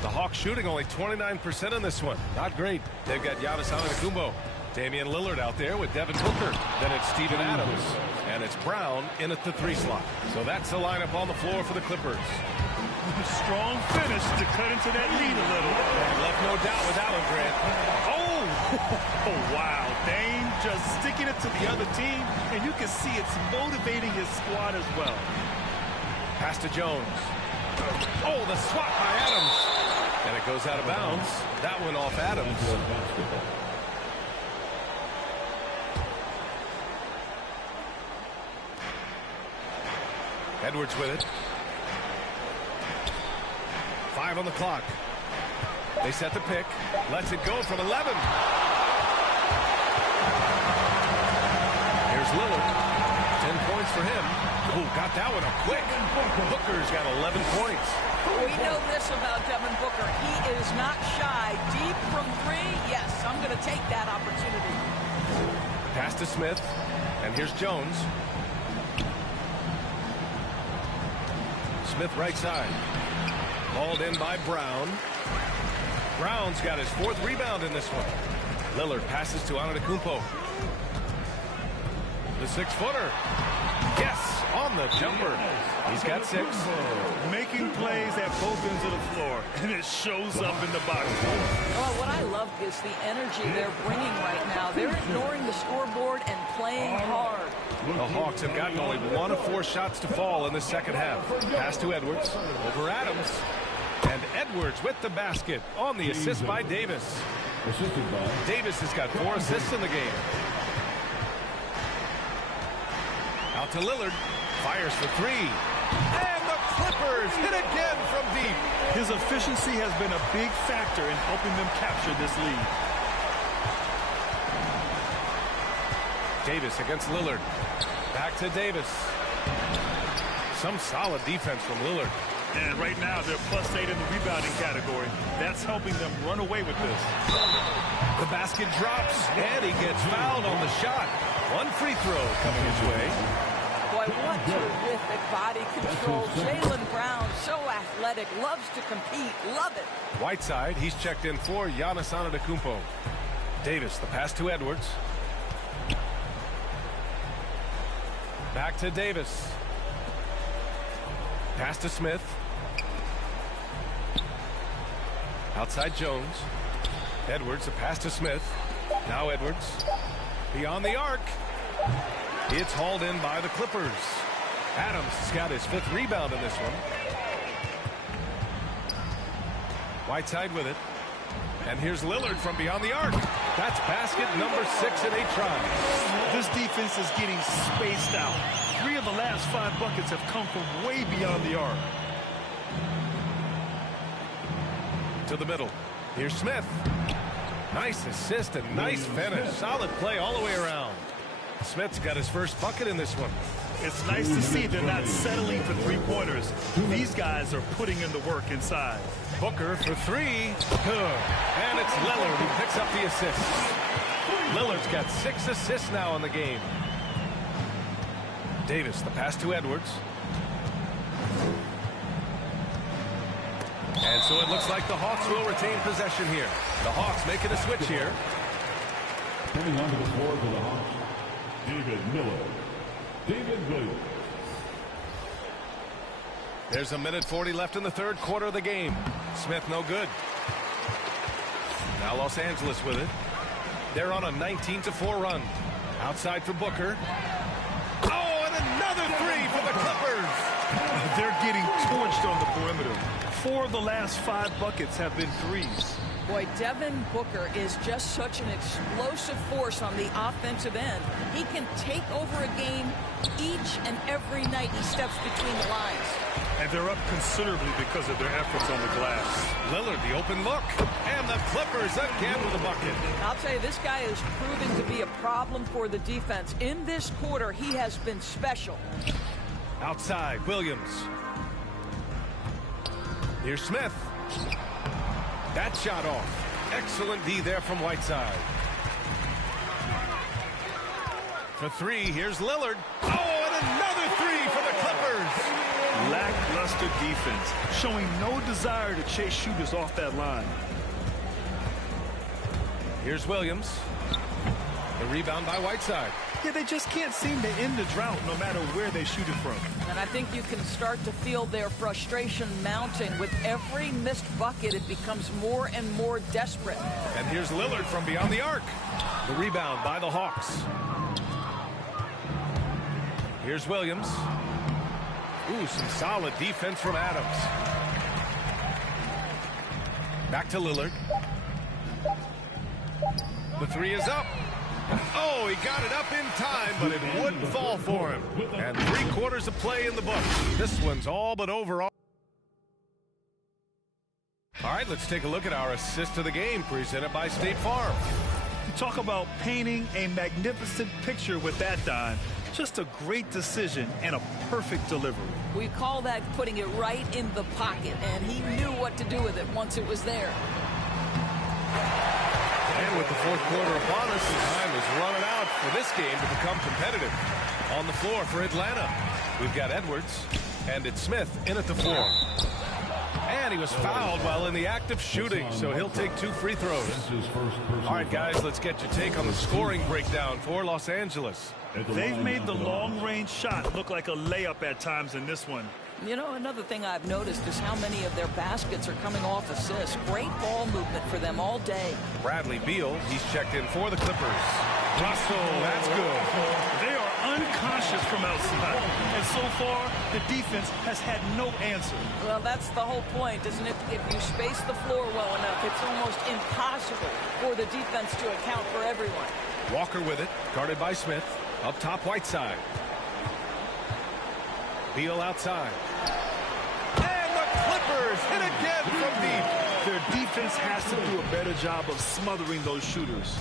The Hawks shooting only 29% in this one. Not great. They've got Giannis Antetokounmpo. Damian Lillard out there with Devin Booker. Then it's Steven Adams. And it's Brown in at the 3 slot. So that's the lineup on the floor for the Clippers. Strong finish to cut into that lead a little. And left no doubt with that one, Grant. Oh, wow. Dame just sticking it to the other team. And you can see it's motivating his squad as well. Pass to Jones. Oh, the swat by Adams. And it goes out of bounds. That one off Adams. Edwards with it. 5 on the clock. They set the pick. Lets it go from 11. Here's Lillard. 10 points for him. Oh, got that one up quick. Booker's got 11 points. We know this about Devin Booker. He is not shy. Deep from 3, yes, I'm going to take that opportunity. Pass to Smith. And here's Jones. Smith right side. Hauled in by Brown. Brown's got his 4th rebound in this one. Lillard passes to Antetokounmpo. The 6-footer. Yes, on the jumper. He's got 6. Making plays at both ends of the floor, and it shows up in the box. Well, what I love is the energy they're bringing right now. They're ignoring the scoreboard and playing hard. The Hawks have gotten only 1 of 4 shots to fall in the second half. Pass to Edwards. Over Adams. And Edwards with the basket on the assist by Davis. Davis has got 4 assists in the game. Out to Lillard. Fires for 3. And the Clippers hit again from deep. His efficiency has been a big factor in helping them capture this lead. Davis against Lillard. Back to Davis. Some solid defense from Lillard. And right now, they're +8 in the rebounding category. That's helping them run away with this. The basket drops, and he gets fouled on the shot. 1 free throw coming his way. Boy, what terrific body control. Jaylen Brown, so athletic, loves to compete, love it. Whiteside, he's checked in for Giannis Antetokounmpo. Davis, the pass to Edwards. Back to Davis. Pass to Smith. Outside Jones. Edwards, a pass to Smith. Now Edwards. Beyond the arc. It's hauled in by the Clippers. Adams has got his 5th rebound in this one. Whiteside with it. And here's Lillard from beyond the arc. That's basket number 6 in 8 tries. This defense is getting spaced out. 3 of the last 5 buckets have come from way beyond the arc. To the middle. Here's Smith. Nice assist and nice finish. Solid play all the way around. Smith's got his first bucket in this one. It's nice to see they're not settling for 3-pointers. These guys are putting in the work inside. Booker for 3. Good. And it's Lillard who picks up the assist. Lillard's got 6 assists now in the game. Davis, the pass to Edwards. And so it looks like the Hawks will retain possession here. The Hawks making a switch here. Coming onto the floor for the Hawks, David Miller. David Williams. There's 1:40 left in the third quarter of the game. Smith no good. Now Los Angeles with it. They're on a 19-4 run. Outside for Booker. Oh, and another 3 for the Clippers. They're getting torched on the perimeter. 4 of the last 5 buckets have been threes. Boy, Devin Booker is just such an explosive force on the offensive end. He can take over a game each and every night he steps between the lines. And they're up considerably because of their efforts on the glass. Lillard, the open look. And the Clippers again with a bucket. I'll tell you, this guy is proving to be a problem for the defense. In this quarter, he has been special. Outside, Williams. Here's Smith. That shot off. Excellent D there from Whiteside. For 3, here's Lillard. Oh, and another 3 for the Clippers. Lackluster defense, showing no desire to chase shooters off that line. Here's Williams. The rebound by Whiteside. Yeah, they just can't seem to end the drought no matter where they shoot it from. And I think you can start to feel their frustration mounting. With every missed bucket, it becomes more and more desperate. And here's Lillard from beyond the arc. The rebound by the Hawks. Here's Williams. Ooh, some solid defense from Adams. Back to Lillard. The 3 is up. Oh, he got it up in time, but it wouldn't fall for him. And 3 quarters of play in the book. This one's all but over. All right, let's take a look at our assist of the game presented by State Farm. You talk about painting a magnificent picture with that dime. Just a great decision and a perfect delivery. We call that putting it right in the pocket, and he knew what to do with it once it was there. And with the fourth quarter upon us, time is running out for this game to become competitive. On the floor for Atlanta, we've got Edwards, and it's Smith in at the 4. And he was fouled while in the act of shooting, so he'll take 2 free throws. All right, guys, let's get your take on the scoring breakdown for Los Angeles. They've made the long-range shot look like a layup at times in this one. You know, another thing I've noticed is how many of their baskets are coming off assists. Great ball movement for them all day. Bradley Beal, he's checked in for the Clippers. Russell, that's good. They are unconscious from outside, and so far, the defense has had no answer. Well, that's the whole point, isn't it? If you space the floor well enough, it's almost impossible for the defense to account for everyone. Walker with it, guarded by Smith. Up top, Whiteside. Beal outside. And the Clippers hit again from deep. Their defense has to do a better job of smothering those shooters.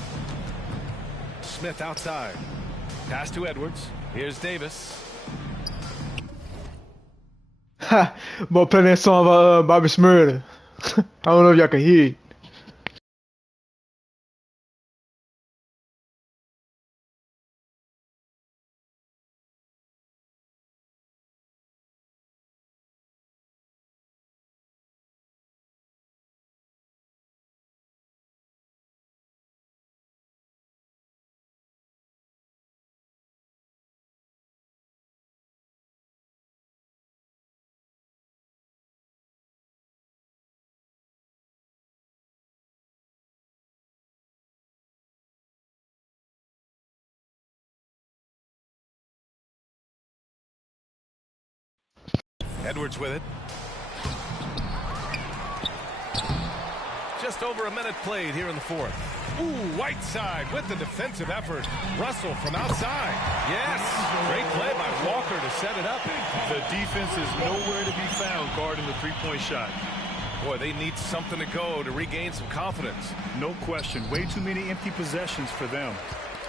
Smith outside. Pass to Edwards. Here's Davis. Ha! Boy, playing that song by Bobby Shmurda. I don't know if y'all can hear it. Edwards with it. Just over a minute played here in the fourth. Ooh, Whiteside with the defensive effort. Russell from outside. Yes, great play by Walker to set it up. The defense is nowhere to be found guarding the three-point shot. Boy, they need something to go to regain some confidence. No question. Way too many empty possessions for them.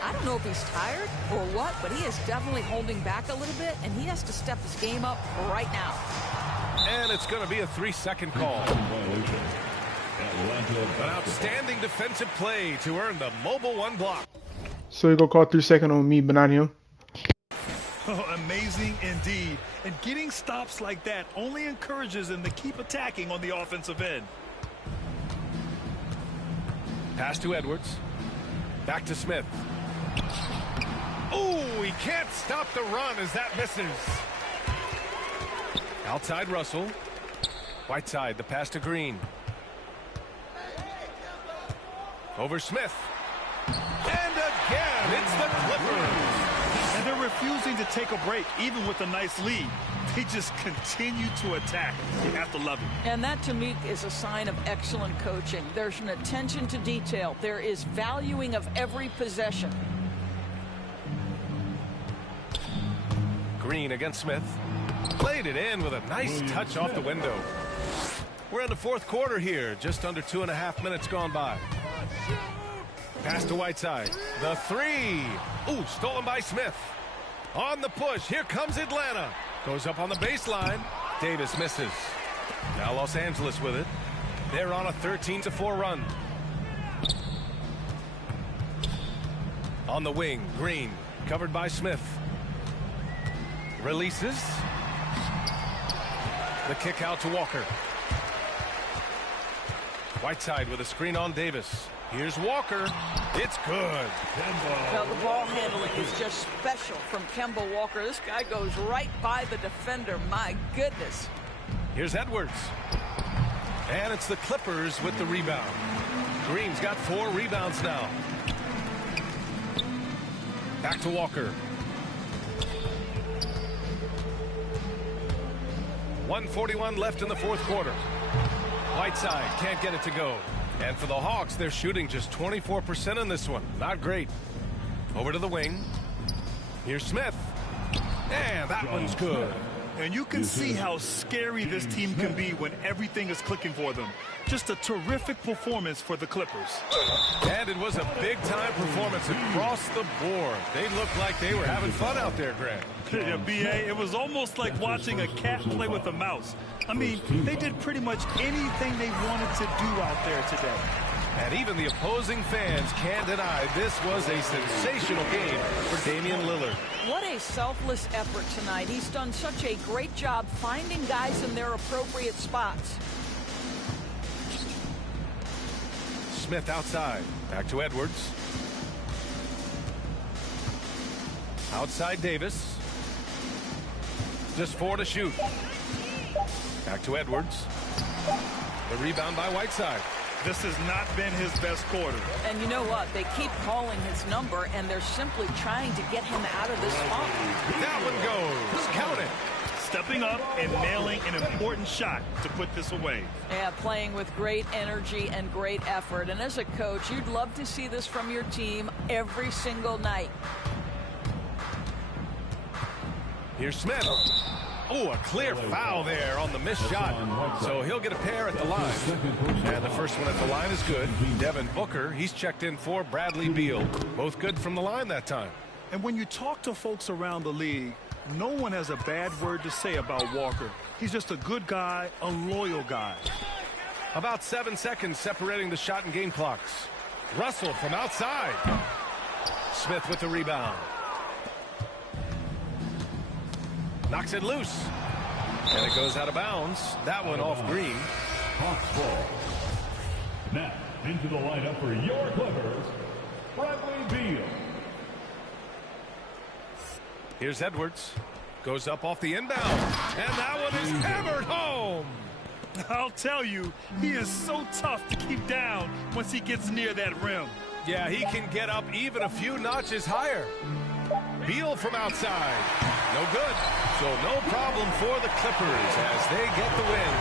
I don't know if he's tired or what, but he is definitely holding back a little bit, and he has to step his game up right now. And it's going to be a 3-second call. An outstanding defensive play to earn the mobile 1 block. So you go call 3-second on me, but not him. Oh, amazing indeed. And getting stops like that only encourages them to keep attacking on the offensive end. Pass to Edwards. Back to Smith. Oh, he can't stop the run as that misses. Outside Russell. Whiteside, the pass to Green. Over Smith. And again, it's the Clippers. And they're refusing to take a break, even with a nice lead. They just continue to attack. You have to love it. And that, to me, is a sign of excellent coaching. There's an attention to detail. There is valuing of every possession. Green against Smith. Played it in with a nice touch off the window. We're in the fourth quarter here. Just under 2.5 minutes gone by. Pass to Whiteside. The three. Ooh, stolen by Smith. On the push. Here comes Atlanta. Goes up on the baseline. Davis misses. Now Los Angeles with it. They're on a 13-4 run. On the wing, Green. Covered by Smith. Releases. The kick out to Walker. Whiteside with a screen on Davis. Here's Walker. It's good. Now, the ball handling is just special from Kemba Walker. This guy goes right by the defender. My goodness. Here's Edwards. And it's the Clippers with the rebound. Green's got 4 rebounds now. Back to Walker. 1:41 left in the fourth quarter. Whiteside can't get it to go. And for the Hawks, they're shooting just 24% in this one. Not great. Over to the wing. Here's Smith. And that one's good. And you can see how scary this team can be when everything is clicking for them. Just a terrific performance for the Clippers. And it was a big-time performance across the board. They looked like they were having fun out there, Grant. Yeah, B.A., it was almost like watching a cat play with a mouse. I mean, they did pretty much anything they wanted to do out there today. And even the opposing fans can't deny this was a sensational game for Damian Lillard. What a selfless effort tonight. He's done such a great job finding guys in their appropriate spots. Smith outside. Back to Edwards. Outside Davis. Just 4 to shoot. Back to Edwards. The rebound by Whiteside. This has not been his best quarter. And you know what? They keep calling his number, and they're simply trying to get him out of this funk. That one goes. Count it. Stepping up and nailing an important shot to put this away. Yeah, playing with great energy and great effort. And as a coach, you'd love to see this from your team every single night. Here's Smith. Oh, a clear foul there on the missed shot. So he'll get a pair at the line. And the first one at the line is good. Devin Booker, he's checked in for Bradley Beal. Both good from the line that time. And when you talk to folks around the league, no one has a bad word to say about Walker. He's just a good guy, a loyal guy. About 7 seconds separating the shot and game clocks. Russell from outside. Smith with the rebound. Knocks it loose. And it goes out of bounds. That one off Green. Hawks ball. Now, into the lineup for your Clippers, Bradley Beal. Here's Edwards. Goes up off the inbound. And that one is hammered home. I'll tell you, he is so tough to keep down once he gets near that rim. Yeah, he can get up even a few notches higher. Beal from outside. No good. So no problem for the Clippers as they get the win.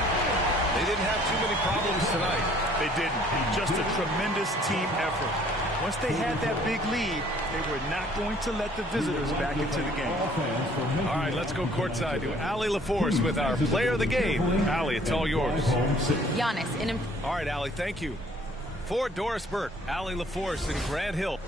They didn't have too many problems tonight. They didn't. Just a tremendous team effort. Once they had that big lead, they were not going to let the visitors back into the game. All right, let's go courtside to Allie LaForce with our player of the game. Allie, it's all yours. Giannis. All right, Allie, thank you. For Doris Burke, Allie LaForce, and Grant Hill.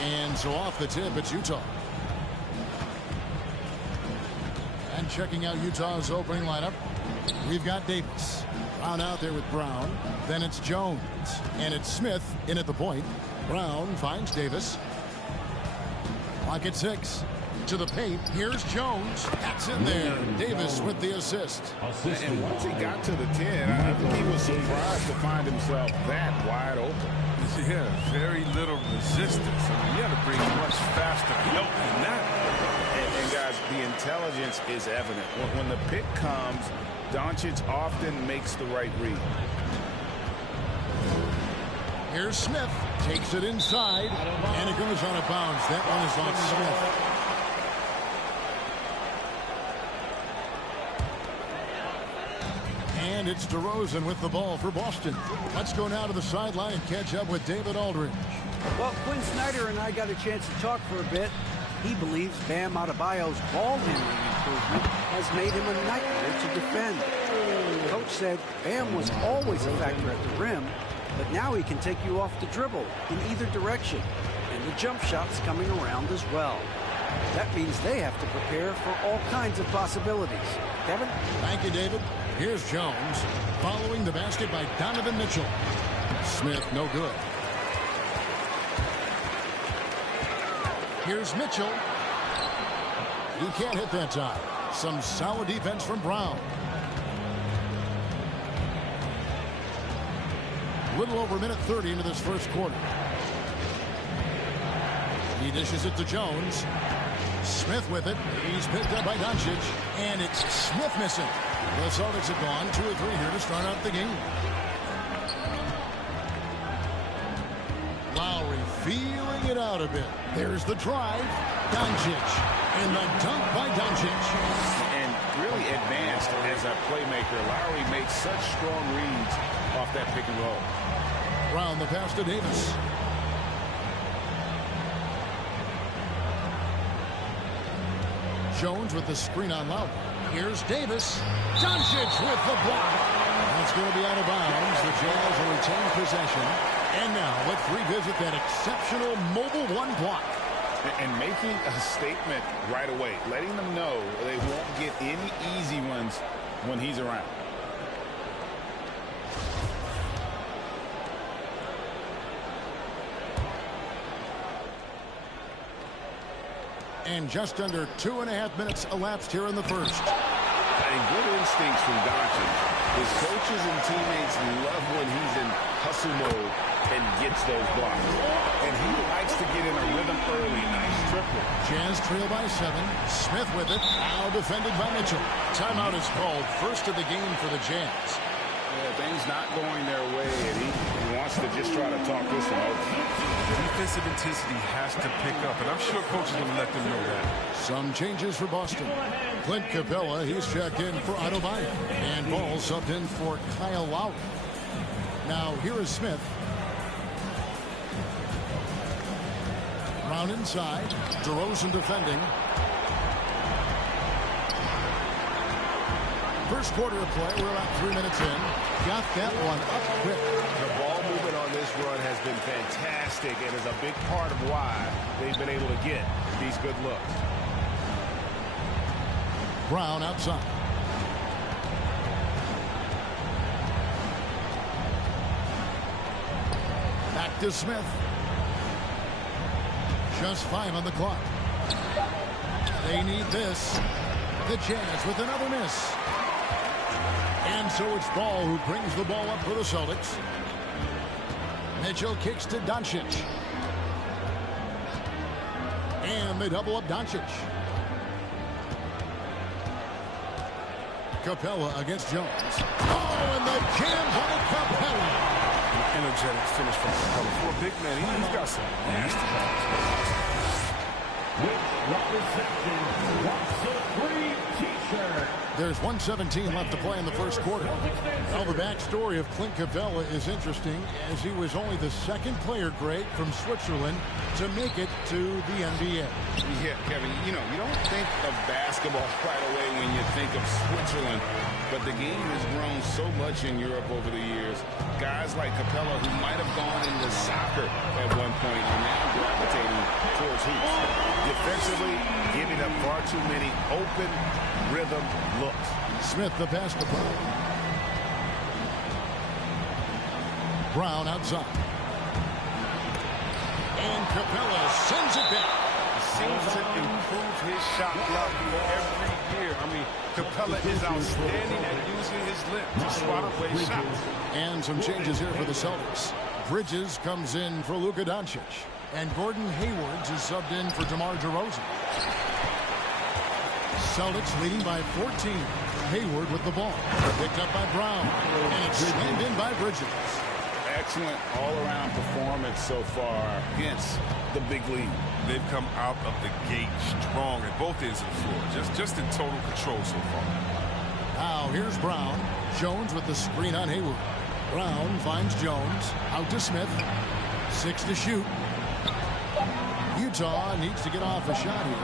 And so off the tip, it's Utah. And checking out Utah's opening lineup, we've got Davis. Brown out there with Brown. Then it's Jones. And it's Smith in at the point. Brown finds Davis. Clock at 6. To the paint. Here's Jones. That's in there. Davis with the assist. And once he got to the 10, I think he was surprised to find himself that wide open. Yeah, very little resistance. I mean, you got to bring much faster help than that. And guys, the intelligence is evident. When the pick comes, Doncic often makes the right read. Here's Smith. Takes it inside. And it goes out of bounds. That one is on Smith. And it's DeRozan with the ball for Boston. Let's go now to the sideline and catch up with David Aldridge. Well, Quinn Snyder and I got a chance to talk for a bit. He believes Bam Adebayo's ball handling improvement has made him a nightmare to defend. The coach said Bam was always a factor at the rim, but now he can take you off the dribble in either direction, and the jump shot's coming around as well. That means they have to prepare for all kinds of possibilities. Kevin? Thank you, David. Here's Jones, following the basket by Donovan Mitchell. Smith, no good. Here's Mitchell. He can't hit that time. Some solid defense from Brown. A little over a minute 30 into this first quarter. He dishes it to Jones. Smith with it. He's picked up by Doncic. And it's Smith missing. The Celtics have gone 2 or 3 here to start out the game. Lowry feeling it out a bit. There's the drive. Doncic. And the dunk by Doncic. And really advanced as a playmaker. Lowry makes such strong reads off that pick and roll. Brown the pass to Davis. Jones with the screen on Lowry. Here's Davis. Doncic with the block. That's going to be out of bounds. The Jazz will retain possession. And now let's revisit that exceptional mobile one block. And making a statement right away, letting them know they won't get any easy ones when he's around. And just under 2.5 minutes elapsed here in the first. And good instincts from Doncic. His coaches and teammates love when he's in hustle mode and gets those blocks. And he likes to get in a rhythm early. Nice triple. Jazz trail by 7. Smith with it. Now defended by Mitchell. Timeout is called. First of the game for the Jazz. Yeah, things not going their way, and he wants to just try to talk this one out. Defensive intensity has to pick up, and I'm sure coach is going to let them know that. Some changes for Boston. Clint Capella, he's checked in for Adebayo. And Ball subbed in for Kyle Lowry. Now here is Smith. Brown inside. DeRozan defending. First quarter of play, we're about 3 minutes in. Got that one up quick. The ball movement on this run has been fantastic and is a big part of why they've been able to get these good looks. Brown outside. Back to Smith. Just 5 on the clock. They need this. The Jazz with another miss. And so it's Ball who brings the ball up for the Celtics. Mitchell kicks to Doncic. And they double up Doncic. Capella against Jones. Oh, and the jam by Capella. An energetic finish from Capella. For a big man, he's got some nasty balls. which representing wants a free t-shirt. There's 1:17 left to play in the first quarter. Well, the backstory of Clint Capella is interesting, as he was only the second player, Greg, from Switzerland to make it to the NBA. Yeah, Kevin, you know, you don't think of basketball right away when you think of Switzerland, but the game has grown so much in Europe over the years. Guys like Capella, who might have gone into soccer at one point, are now gravitating towards hoops. Defensively, giving up far too many open rhythm looks. Smith, the pass to Brown. Brown outside. And Capella sends it back. Seems to improve his shot blocking every year. I mean, Capella is outstanding at using his lip to swat away shots. And some changes here for the Celtics. Bridges comes in for Luka Doncic. And Gordon Hayward is subbed in for DeMar DeRozan. Celtics leading by 14. Hayward with the ball. Picked up by Brown. And it's slammed in by Bridges. Excellent all-around performance so far against the big league. They've come out of the gate strong at both ends of the floor. Just in total control so far. Now here's Brown. Jones with the screen on Hayward. Brown finds Jones. Out to Smith. 6 to shoot. Utah needs to get off a shot here.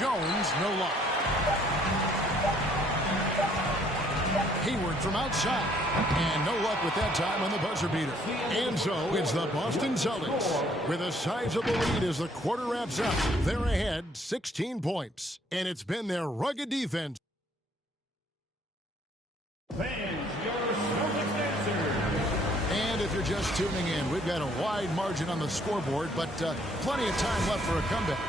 Jones, no luck. Hayward from outside. And no luck with that time on the buzzer beater. And so it's the Boston Celtics with a sizable lead as the quarter wraps up. They're ahead 16 points. And it's been their rugged defense. Fans, your Celtics answer. And if you're just tuning in, we've got a wide margin on the scoreboard, but plenty of time left for a comeback.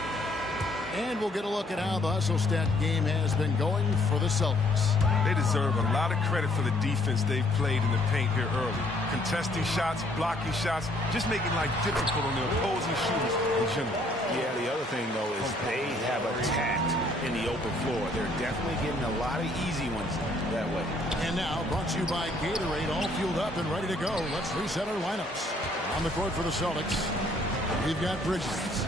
And we'll get a look at how the hustle stat game has been going for the Celtics. They deserve a lot of credit for the defense they've played in the paint here early. Contesting shots, blocking shots, just making life difficult on the opposing shooters in general. Yeah, the other thing, though, is they have attacked in the open floor. They're definitely getting a lot of easy ones that way. And now, brought to you by Gatorade, all fueled up and ready to go. Let's reset our lineups. On the court for the Celtics, we've got Bridges.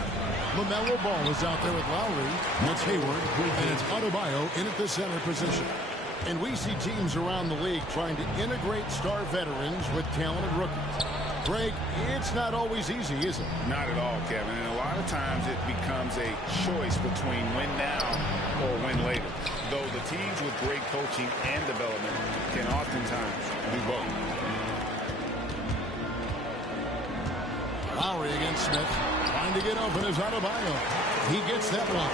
LaMelo Ball is out there with Lowry. That's Hayward. And it's Adebayo in at the center position. And we see teams around the league trying to integrate star veterans with talented rookies. Greg, it's not always easy, is it? Not at all, Kevin. And a lot of times it becomes a choice between win now or win later. Though the teams with great coaching and development can oftentimes do both. Lowry against Smith. Trying to get open is Adebayo. He gets that one.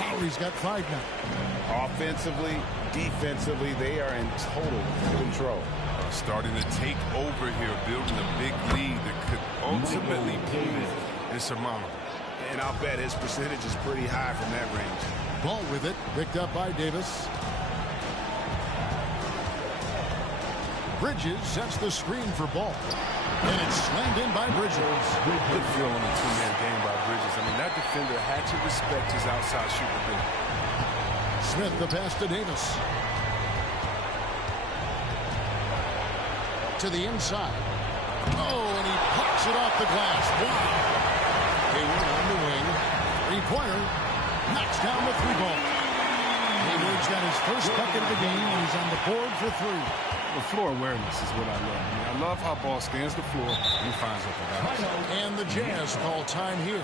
Lowry's got 5 now. Offensively, defensively, they are in total control. Starting to take over here, building a big lead that could ultimately prove insurmountable. And I'll bet his percentage is pretty high from that range. Ball with it, picked up by Davis. Bridges sets the screen for Ball. And it's slammed in by Bridges. Good feel on the two-man game by Bridges. I mean, that defender had to respect his outside shooting ability. Smith, the pass to Davis. To the inside. Oh, and he pops it off the glass. Wow. Hayward on the wing. Three-pointer. Knocks down the 3-ball. Hayward's got his first bucket of the game, and he's on the board for 3. The floor awareness is what I love. I mean, I love how ball scans the floor and finds open guys. And the Jazz call time here.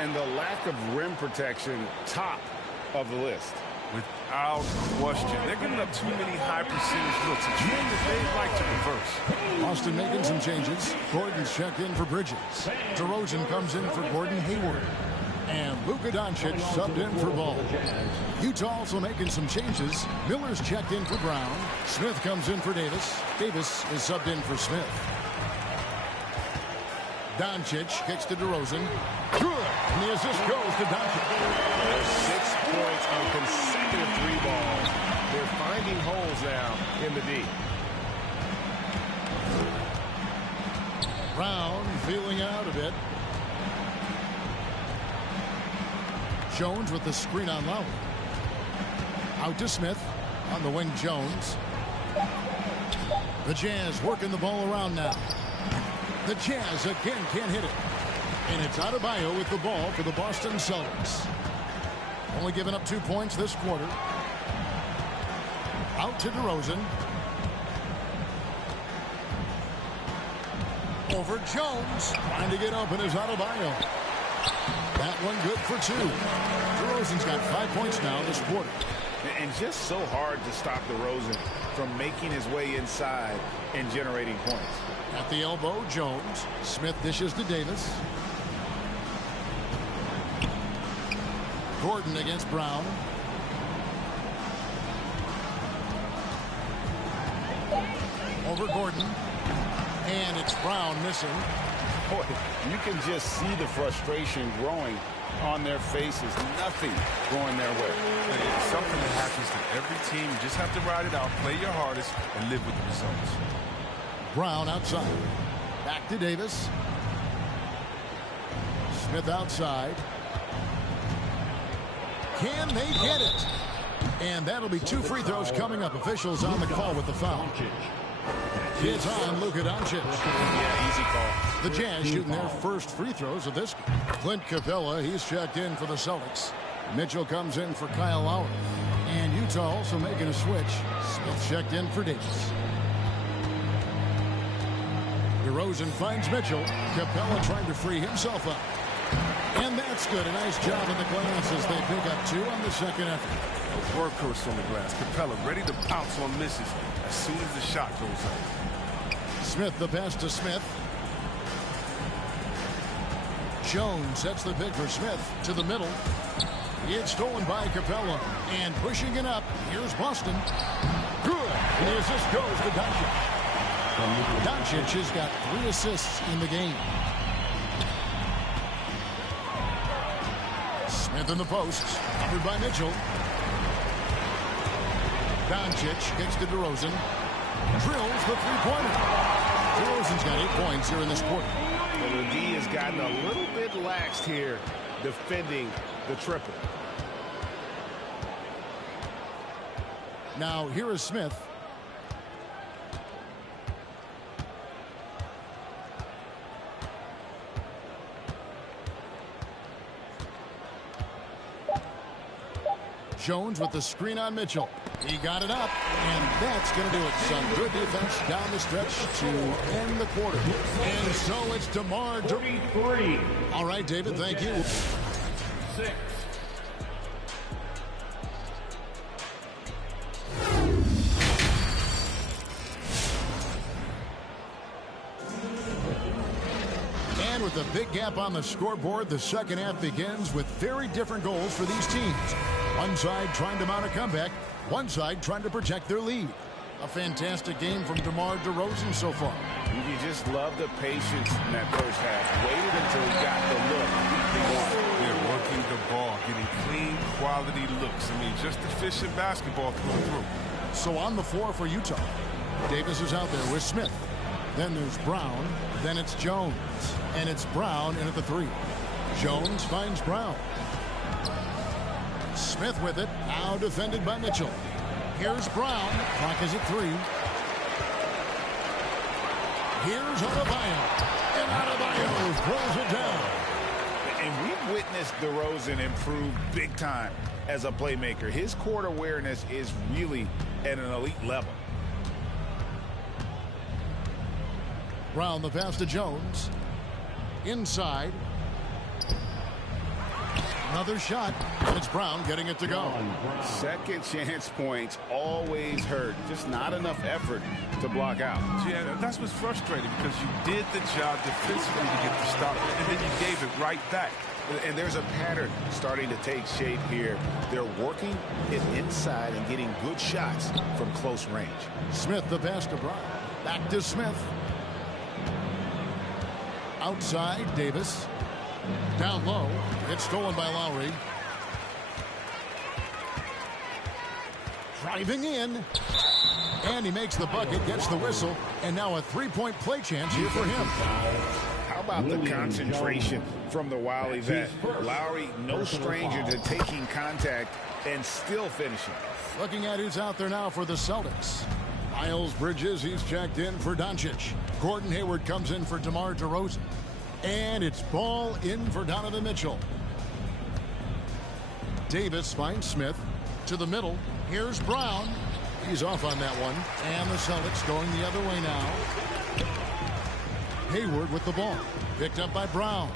And the lack of rim protection, top of the list. Without question. They're giving up too many high percentage looks. A trend that they'd like to reverse. Austin making some changes. Gordon's checked in for Bridges. DeRozan comes in for Gordon Hayward. And Luka Doncic subbed in for Ball. Utah also making some changes. Miller's checked in for Brown. Smith comes in for Davis. Davis is subbed in for Smith. Doncic kicks to DeRozan. Good. And the assist goes to Doncic. There's 6 points on consecutive 3 balls. They're finding holes now in the D. Brown feeling out a bit. Jones with the screen on Lowry. Out to Smith. On the wing, Jones. The Jazz working the ball around now. The Jazz again can't hit it. And it's Adebayo with the ball for the Boston Celtics. Only giving up 2 points this quarter. Out to DeRozan. Over Jones. Trying to get open is Adebayo. That one good for 2. DeRozan's got 5 points now this quarter. And just so hard to stop DeRozan from making his way inside and generating points. At the elbow, Jones. Smith dishes to Davis. Gordon against Brown. Over Gordon. And it's Brown missing. Boy, you can just see the frustration growing on their faces. Nothing going their way. It's something that happens to every team. You just have to ride it out, play your hardest, and live with the results. Brown outside. Back to Davis. Smith outside. Can they get it? And that'll be 2 free throws coming up. Officials on the call with the foul. It's on Luka Doncic. Yeah, easy call. The Jazz shooting their first free throws of this game. Clint Capella, he's checked in for the Celtics. Mitchell comes in for Kyle Lowry. And Utah also making a switch. Smith checked in for Davis. DeRozan finds Mitchell. Capella trying to free himself up. And that's good. A nice job in the glass as they pick up 2 on the second effort. A workhorse on the glass. Capella ready to pounce on misses as soon as the shot goes up. Smith the pass to Smith. Jones sets the pick for Smith to the middle. It's stolen by Capella. And pushing it up. Here's Boston. Good. And the assist goes to Doncic. Doncic has got 3 assists in the game. Smith in the post. Covered by Mitchell. Doncic kicks to DeRozan. Drills the three-pointer. DeRozan's got 8 points here in this quarter. The D has gotten a little bit laxed here defending the triple. Now here is Smith. Jones with the screen on Mitchell. He got it up, and that's going to do it. Some good defense down the stretch to end the quarter. And so it's DeMar. 33. All right, David, thank you. 6. And with a big gap on the scoreboard, the second half begins with very different goals for these teams. One side trying to mount a comeback, one side trying to protect their lead. A fantastic game from DeMar DeRozan so far. You just love the patience in that first half. Waited until he got the look he wanted. They're working the ball, getting clean, quality looks. I mean, just efficient basketball through and through. So on the floor for Utah, Davis is out there with Smith. Then there's Brown. Then it's Jones. And it's Brown in at the 3. Jones finds Brown. Smith with it. Now defended by Mitchell. Here's Brown. Clock is at 3. Here's Adebayo. And Adebayo throws it down. And we've witnessed DeRozan improve big time as a playmaker. His court awareness is really at an elite level. Brown the pass to Jones. Inside. Another shot. And it's Brown getting it to go. Second chance points always hurt. Just not enough effort to block out. Yeah, that's what's frustrating because you did the job defensively to get the stop, and then you gave it right back. And there's a pattern starting to take shape here. They're working it inside and getting good shots from close range. Smith the pass to Brown. Back to Smith. Outside, Davis. Down low. It's stolen by Lowry. Driving in. And he makes the bucket, gets the whistle, and now a three-point play chance here for him. How about the concentration from the Wily vet? Lowry, no stranger to taking contact and still finishing. Looking at who's out there now for the Celtics. Miles Bridges, he's checked in for Doncic. Gordon Hayward comes in for DeMar DeRozan. And it's ball in for Donovan Mitchell. Davis finds Smith to the middle. Here's Brown. He's off on that one. And the Celtics going the other way now. Hayward with the ball. Picked up by Brown.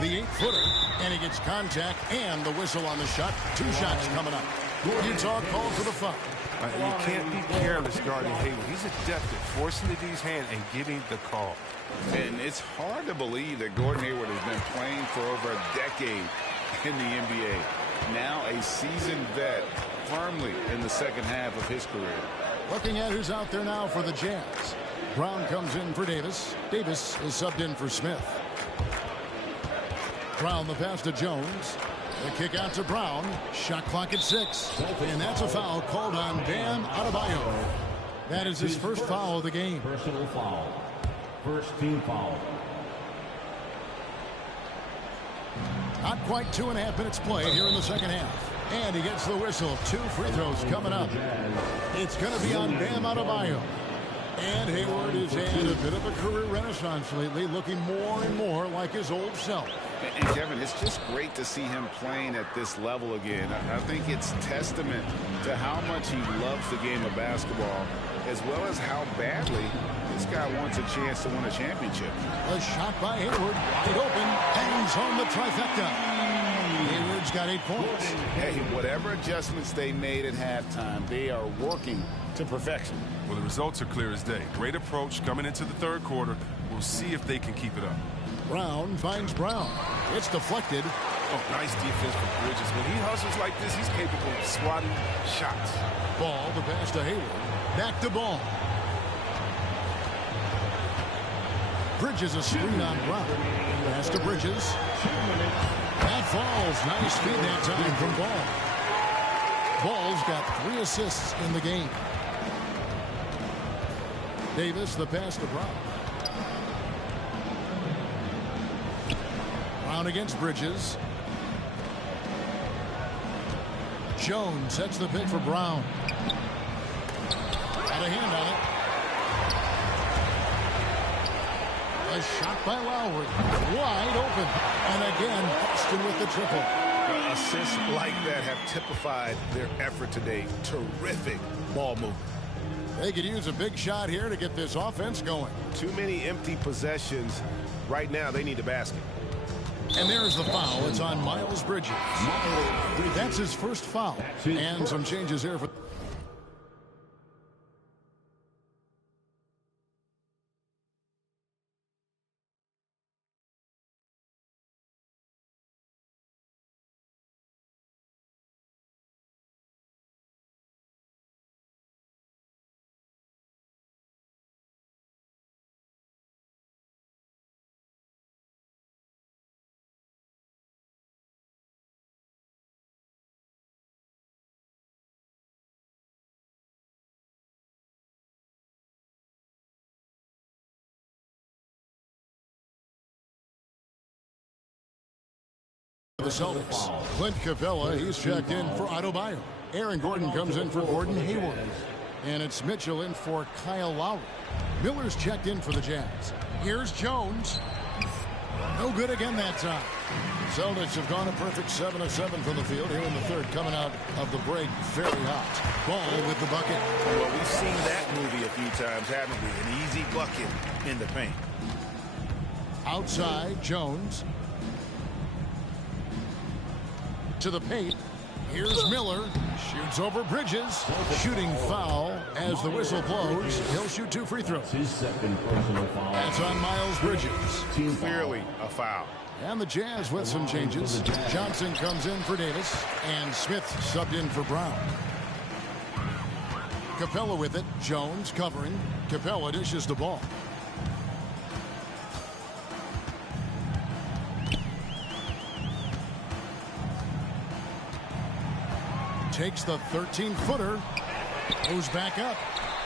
The 8-footer. And he gets contact and the whistle on the shot. 2 shots coming up. Utah called for the foul. You can't be careless guarding Hayward. He's adept at forcing the D's hand and getting the call. And it's hard to believe that Gordon Hayward has been playing for over a decade in the NBA. Now a seasoned vet, firmly in the second half of his career. Looking at who's out there now for the Jazz. Brown comes in for Davis. Davis is subbed in for Smith. Brown the pass to Jones. The kick out to Brown. Shot clock at 6. And that's a foul called on Bam Adebayo. That is his first foul of the game. Personal foul. First team foul. Not quite 2.5 minutes played here in the second half. And he gets the whistle. 2 free throws coming up. It's going to be on Bam Adebayo. And Hayward has had a bit of a career renaissance lately, looking more and more like his old self. And Kevin, it's just great to see him playing at this level again. I think it's testament to how much he loves the game of basketball, as well as how badly this guy wants a chance to win a championship. A shot by Hayward, wide open, hangs home the trifecta. Hayward's got 8 points. Hey, whatever adjustments they made at halftime, they are working to perfection. Well, the results are clear as day. Great approach coming into the third quarter. We'll see if they can keep it up. Brown finds Brown. It's deflected. Oh, nice defense for Bridges. When he hustles like this, he's capable of swatting shots. Ball, the pass to Hayward. Back to Ball. Bridges a screen on Brown. Pass to Bridges. That falls. Nice feed that time from Ball. Ball's got 3 assists in the game. Davis, the pass to Brown. Brown against Bridges. Jones sets the pick for Brown. Got a hand on it. A shot by Lowry. Wide open. And again, Boston with the triple. Assists like that have typified their effort today. Terrific ball movement. They could use a big shot here to get this offense going. Too many empty possessions. Right now, they need a basket. And there's the foul. It's on Miles Bridges. That's his first foul. And some changes here for... the Celtics. Clint Capella, he's checked in for Adebayo. Aaron Gordon comes in for Gordon Hayward. And it's Mitchell in for Kyle Lowry. Miller's checked in for the Jazz. Here's Jones. No good again that time. Celtics have gone a perfect 7 of 7 from the field here in the third, coming out of the break very hot. Ball with the bucket. Well, we've seen that movie a few times, haven't we? An easy bucket in the paint. Outside, Jones. To the paint. Here's Miller. Shoots over Bridges. Shooting foul as the whistle blows. He'll shoot 2 free throws. His second personal foul. That's on Miles Bridges. Clearly a foul. And the Jazz with some changes. Johnson comes in for Davis. And Smith subbed in for Brown. Capella with it. Jones covering. Capella dishes the ball. Takes the 13-footer. Goes back up.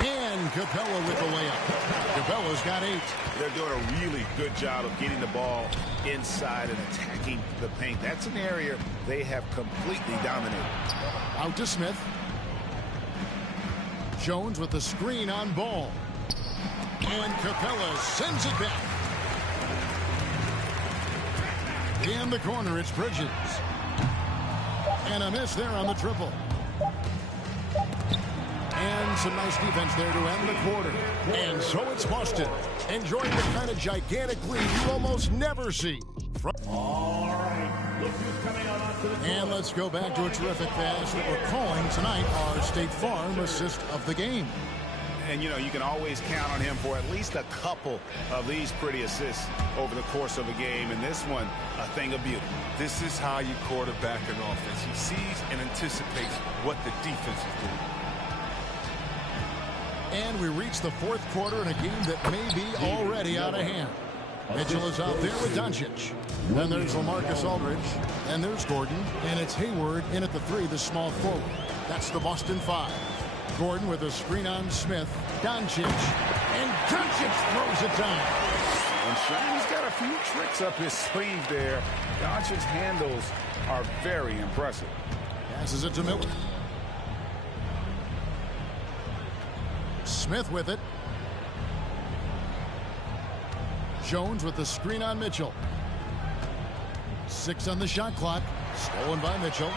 And Capella with the layup. Capella's got 8. They're doing a really good job of getting the ball inside and attacking the paint. That's an area they have completely dominated. Out to Smith. Jones with the screen on Ball. And Capella sends it back. In the corner, it's Bridges. And a miss there on the triple. And some nice defense there to end the quarter. And so it's Boston, enjoying the kind of gigantic lead you almost never see. All right, look who's coming out onto the court. And let's go back to a terrific pass that we're calling tonight our State Farm assist of the game. And, you know, you can always count on him for at least a couple of these pretty assists over the course of a game. And this one, a thing of beauty. This is how you quarterback an offense. He sees and anticipates what the defense is doing. And we reach the fourth quarter in a game that may be already out of hand. Mitchell is out there with Doncic. Then there's LaMarcus Aldridge. And there's Gordon. And it's Hayward in at the 3, the small forward. That's the Boston 5. Gordon with a screen on Smith. Doncic. And Doncic throws it down. And Shannon's got a few tricks up his sleeve there. Doncic's handles are very impressive. Passes it to Miller. Smith with it. Jones with the screen on Mitchell. 6 on the shot clock. Stolen by Mitchell.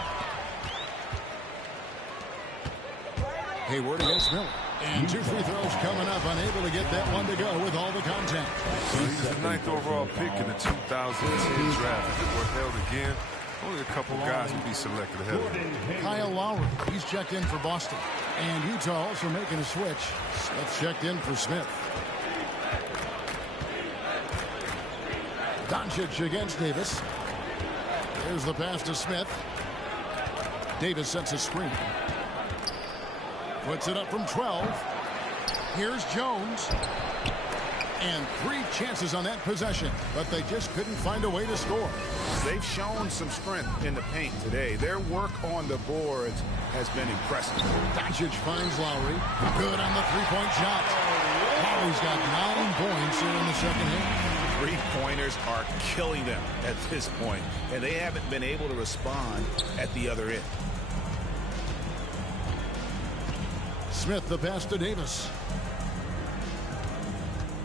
Hayward against Miller. And 2 free throws coming up. Unable to get that one to go with all the contact. So he's the 9th overall pick in the 2010 draft. If it were held again, only a couple guys would be selected ahead of him. Kyle Lowry, he's checked in for Boston. And Utah also making a switch. Smith checked in for Smith. Doncic against Davis. Here's the pass to Smith. Davis sets a screen. Puts it up from 12. Here's Jones. And 3 chances on that possession, but they just couldn't find a way to score. They've shown some strength in the paint today. Their work on the boards has been impressive. Doncic finds Lowry. Good on the 3-point shot. Lowry's got 9 points here in the second half. 3-pointers are killing them at this point, and they haven't been able to respond at the other end. Smith the pass to Davis.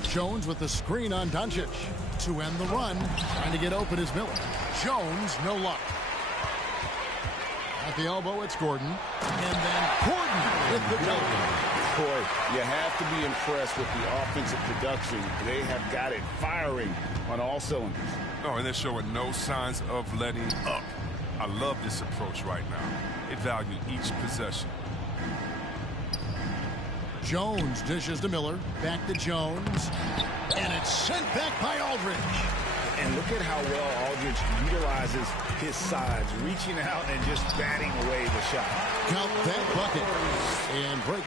Jones with the screen on Doncic. To end the run, trying to get open is Miller. Jones, no luck. At the elbow, it's Gordon. And then Gordon with the dunk. Boy, you have to be impressed with the offensive production. They have got it firing on all cylinders. Oh, and they're showing no signs of letting up. I love this approach right now. They value each possession. Jones dishes to Miller. Back to Jones. And it's sent back by Aldridge. And look at how well Aldridge utilizes his size, reaching out and just batting away the shot. Count that bucket. And break.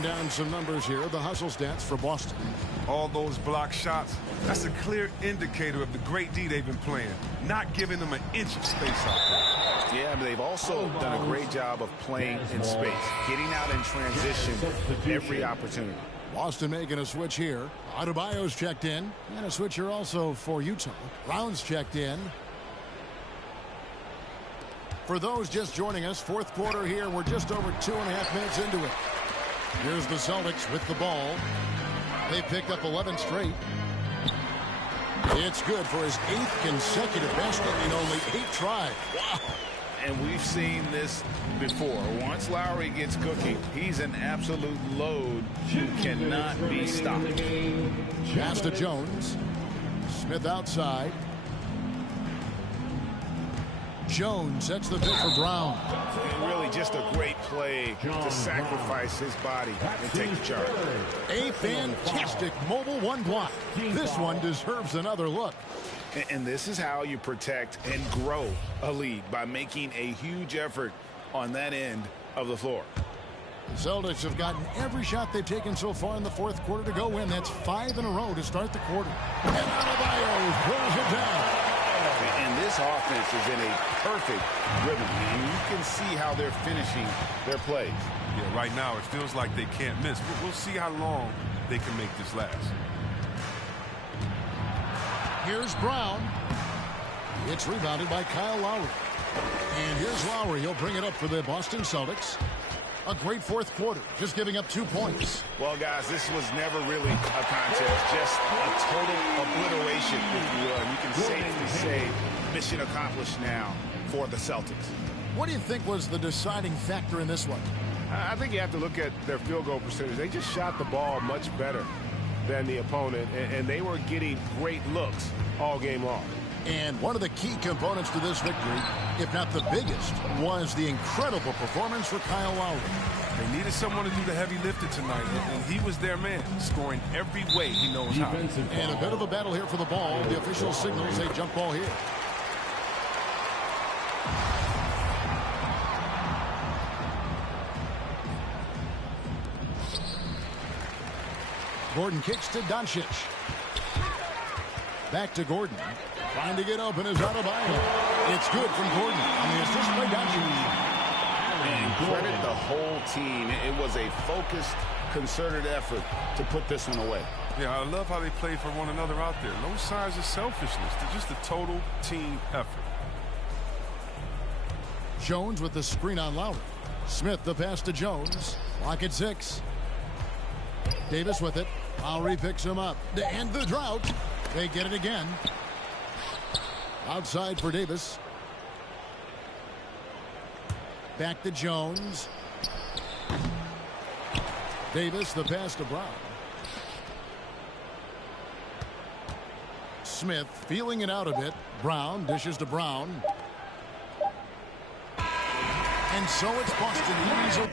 Down some numbers here. The hustle stats for Boston. All those block shots, that's a clear indicator of the great D they've been playing, not giving them an inch of space out there. Yeah, but they've also done a great job of playing in space, getting out in transition every opportunity. Boston making a switch here. Adebayo's checked in. And a switch here also for Utah. Brown's checked in. For those just joining us, fourth quarter here. We're just over 2.5 minutes into it. Here's the Celtics with the ball. They picked up 11 straight. It's good for his 8th consecutive basket in only 8 tries. Wow. And we've seen this before. Once Lowry gets cooking, he's an absolute load who cannot be stopped. Pass to Jones. Smith outside. Jones sets the pick for Brown. And really just a great play to sacrifice his body and take the charge. A fantastic mobile one block. This one deserves another look. And this is how you protect and grow a lead, by making a huge effort on that end of the floor. The Celtics have gotten every shot they've taken so far in the fourth quarter to go win. That's 5 in a row to start the quarter. And Adebayo pulls it down. And this offense is in a perfect rhythm. And you can see how they're finishing their plays. Yeah, right now it feels like they can't miss. We'll see how long they can make this last. Here's Brown. It's rebounded by Kyle Lowry. And here's Lowry. He'll bring it up for the Boston Celtics. A great fourth quarter, just giving up 2 points. Well, guys, this was never really a contest, just a total obliteration, if you will. And you can safely say mission accomplished now for the Celtics. What do you think was the deciding factor in this one? I think you have to look at their field goal percentage. They just shot the ball much better than the opponent, and they were getting great looks all game long. And one of the key components to this victory, if not the biggest, was the incredible performance for Kyle Lowry. They needed someone to do the heavy lifting tonight, and he was their man, scoring every way he knows how. And a bit of a battle here for the ball. The official signals a jump ball here. Gordon kicks to Doncic. Back to Gordon. Trying to get open is Adebayo. It's good from Gordon on the assist by Doncic. And credit the whole team. It was a focused, concerted effort to put this one away. Yeah, I love how they play for one another out there. No signs of selfishness. They're just a total team effort. Jones with the screen on Lowry. Smith the pass to Jones. Lock at 6. Davis with it. Lowry picks him up. To end the drought. They get it again. Outside for Davis. Back to Jones. Davis, the pass to Brown. Smith feeling it out a bit. Brown dishes to Brown. And so it's Boston.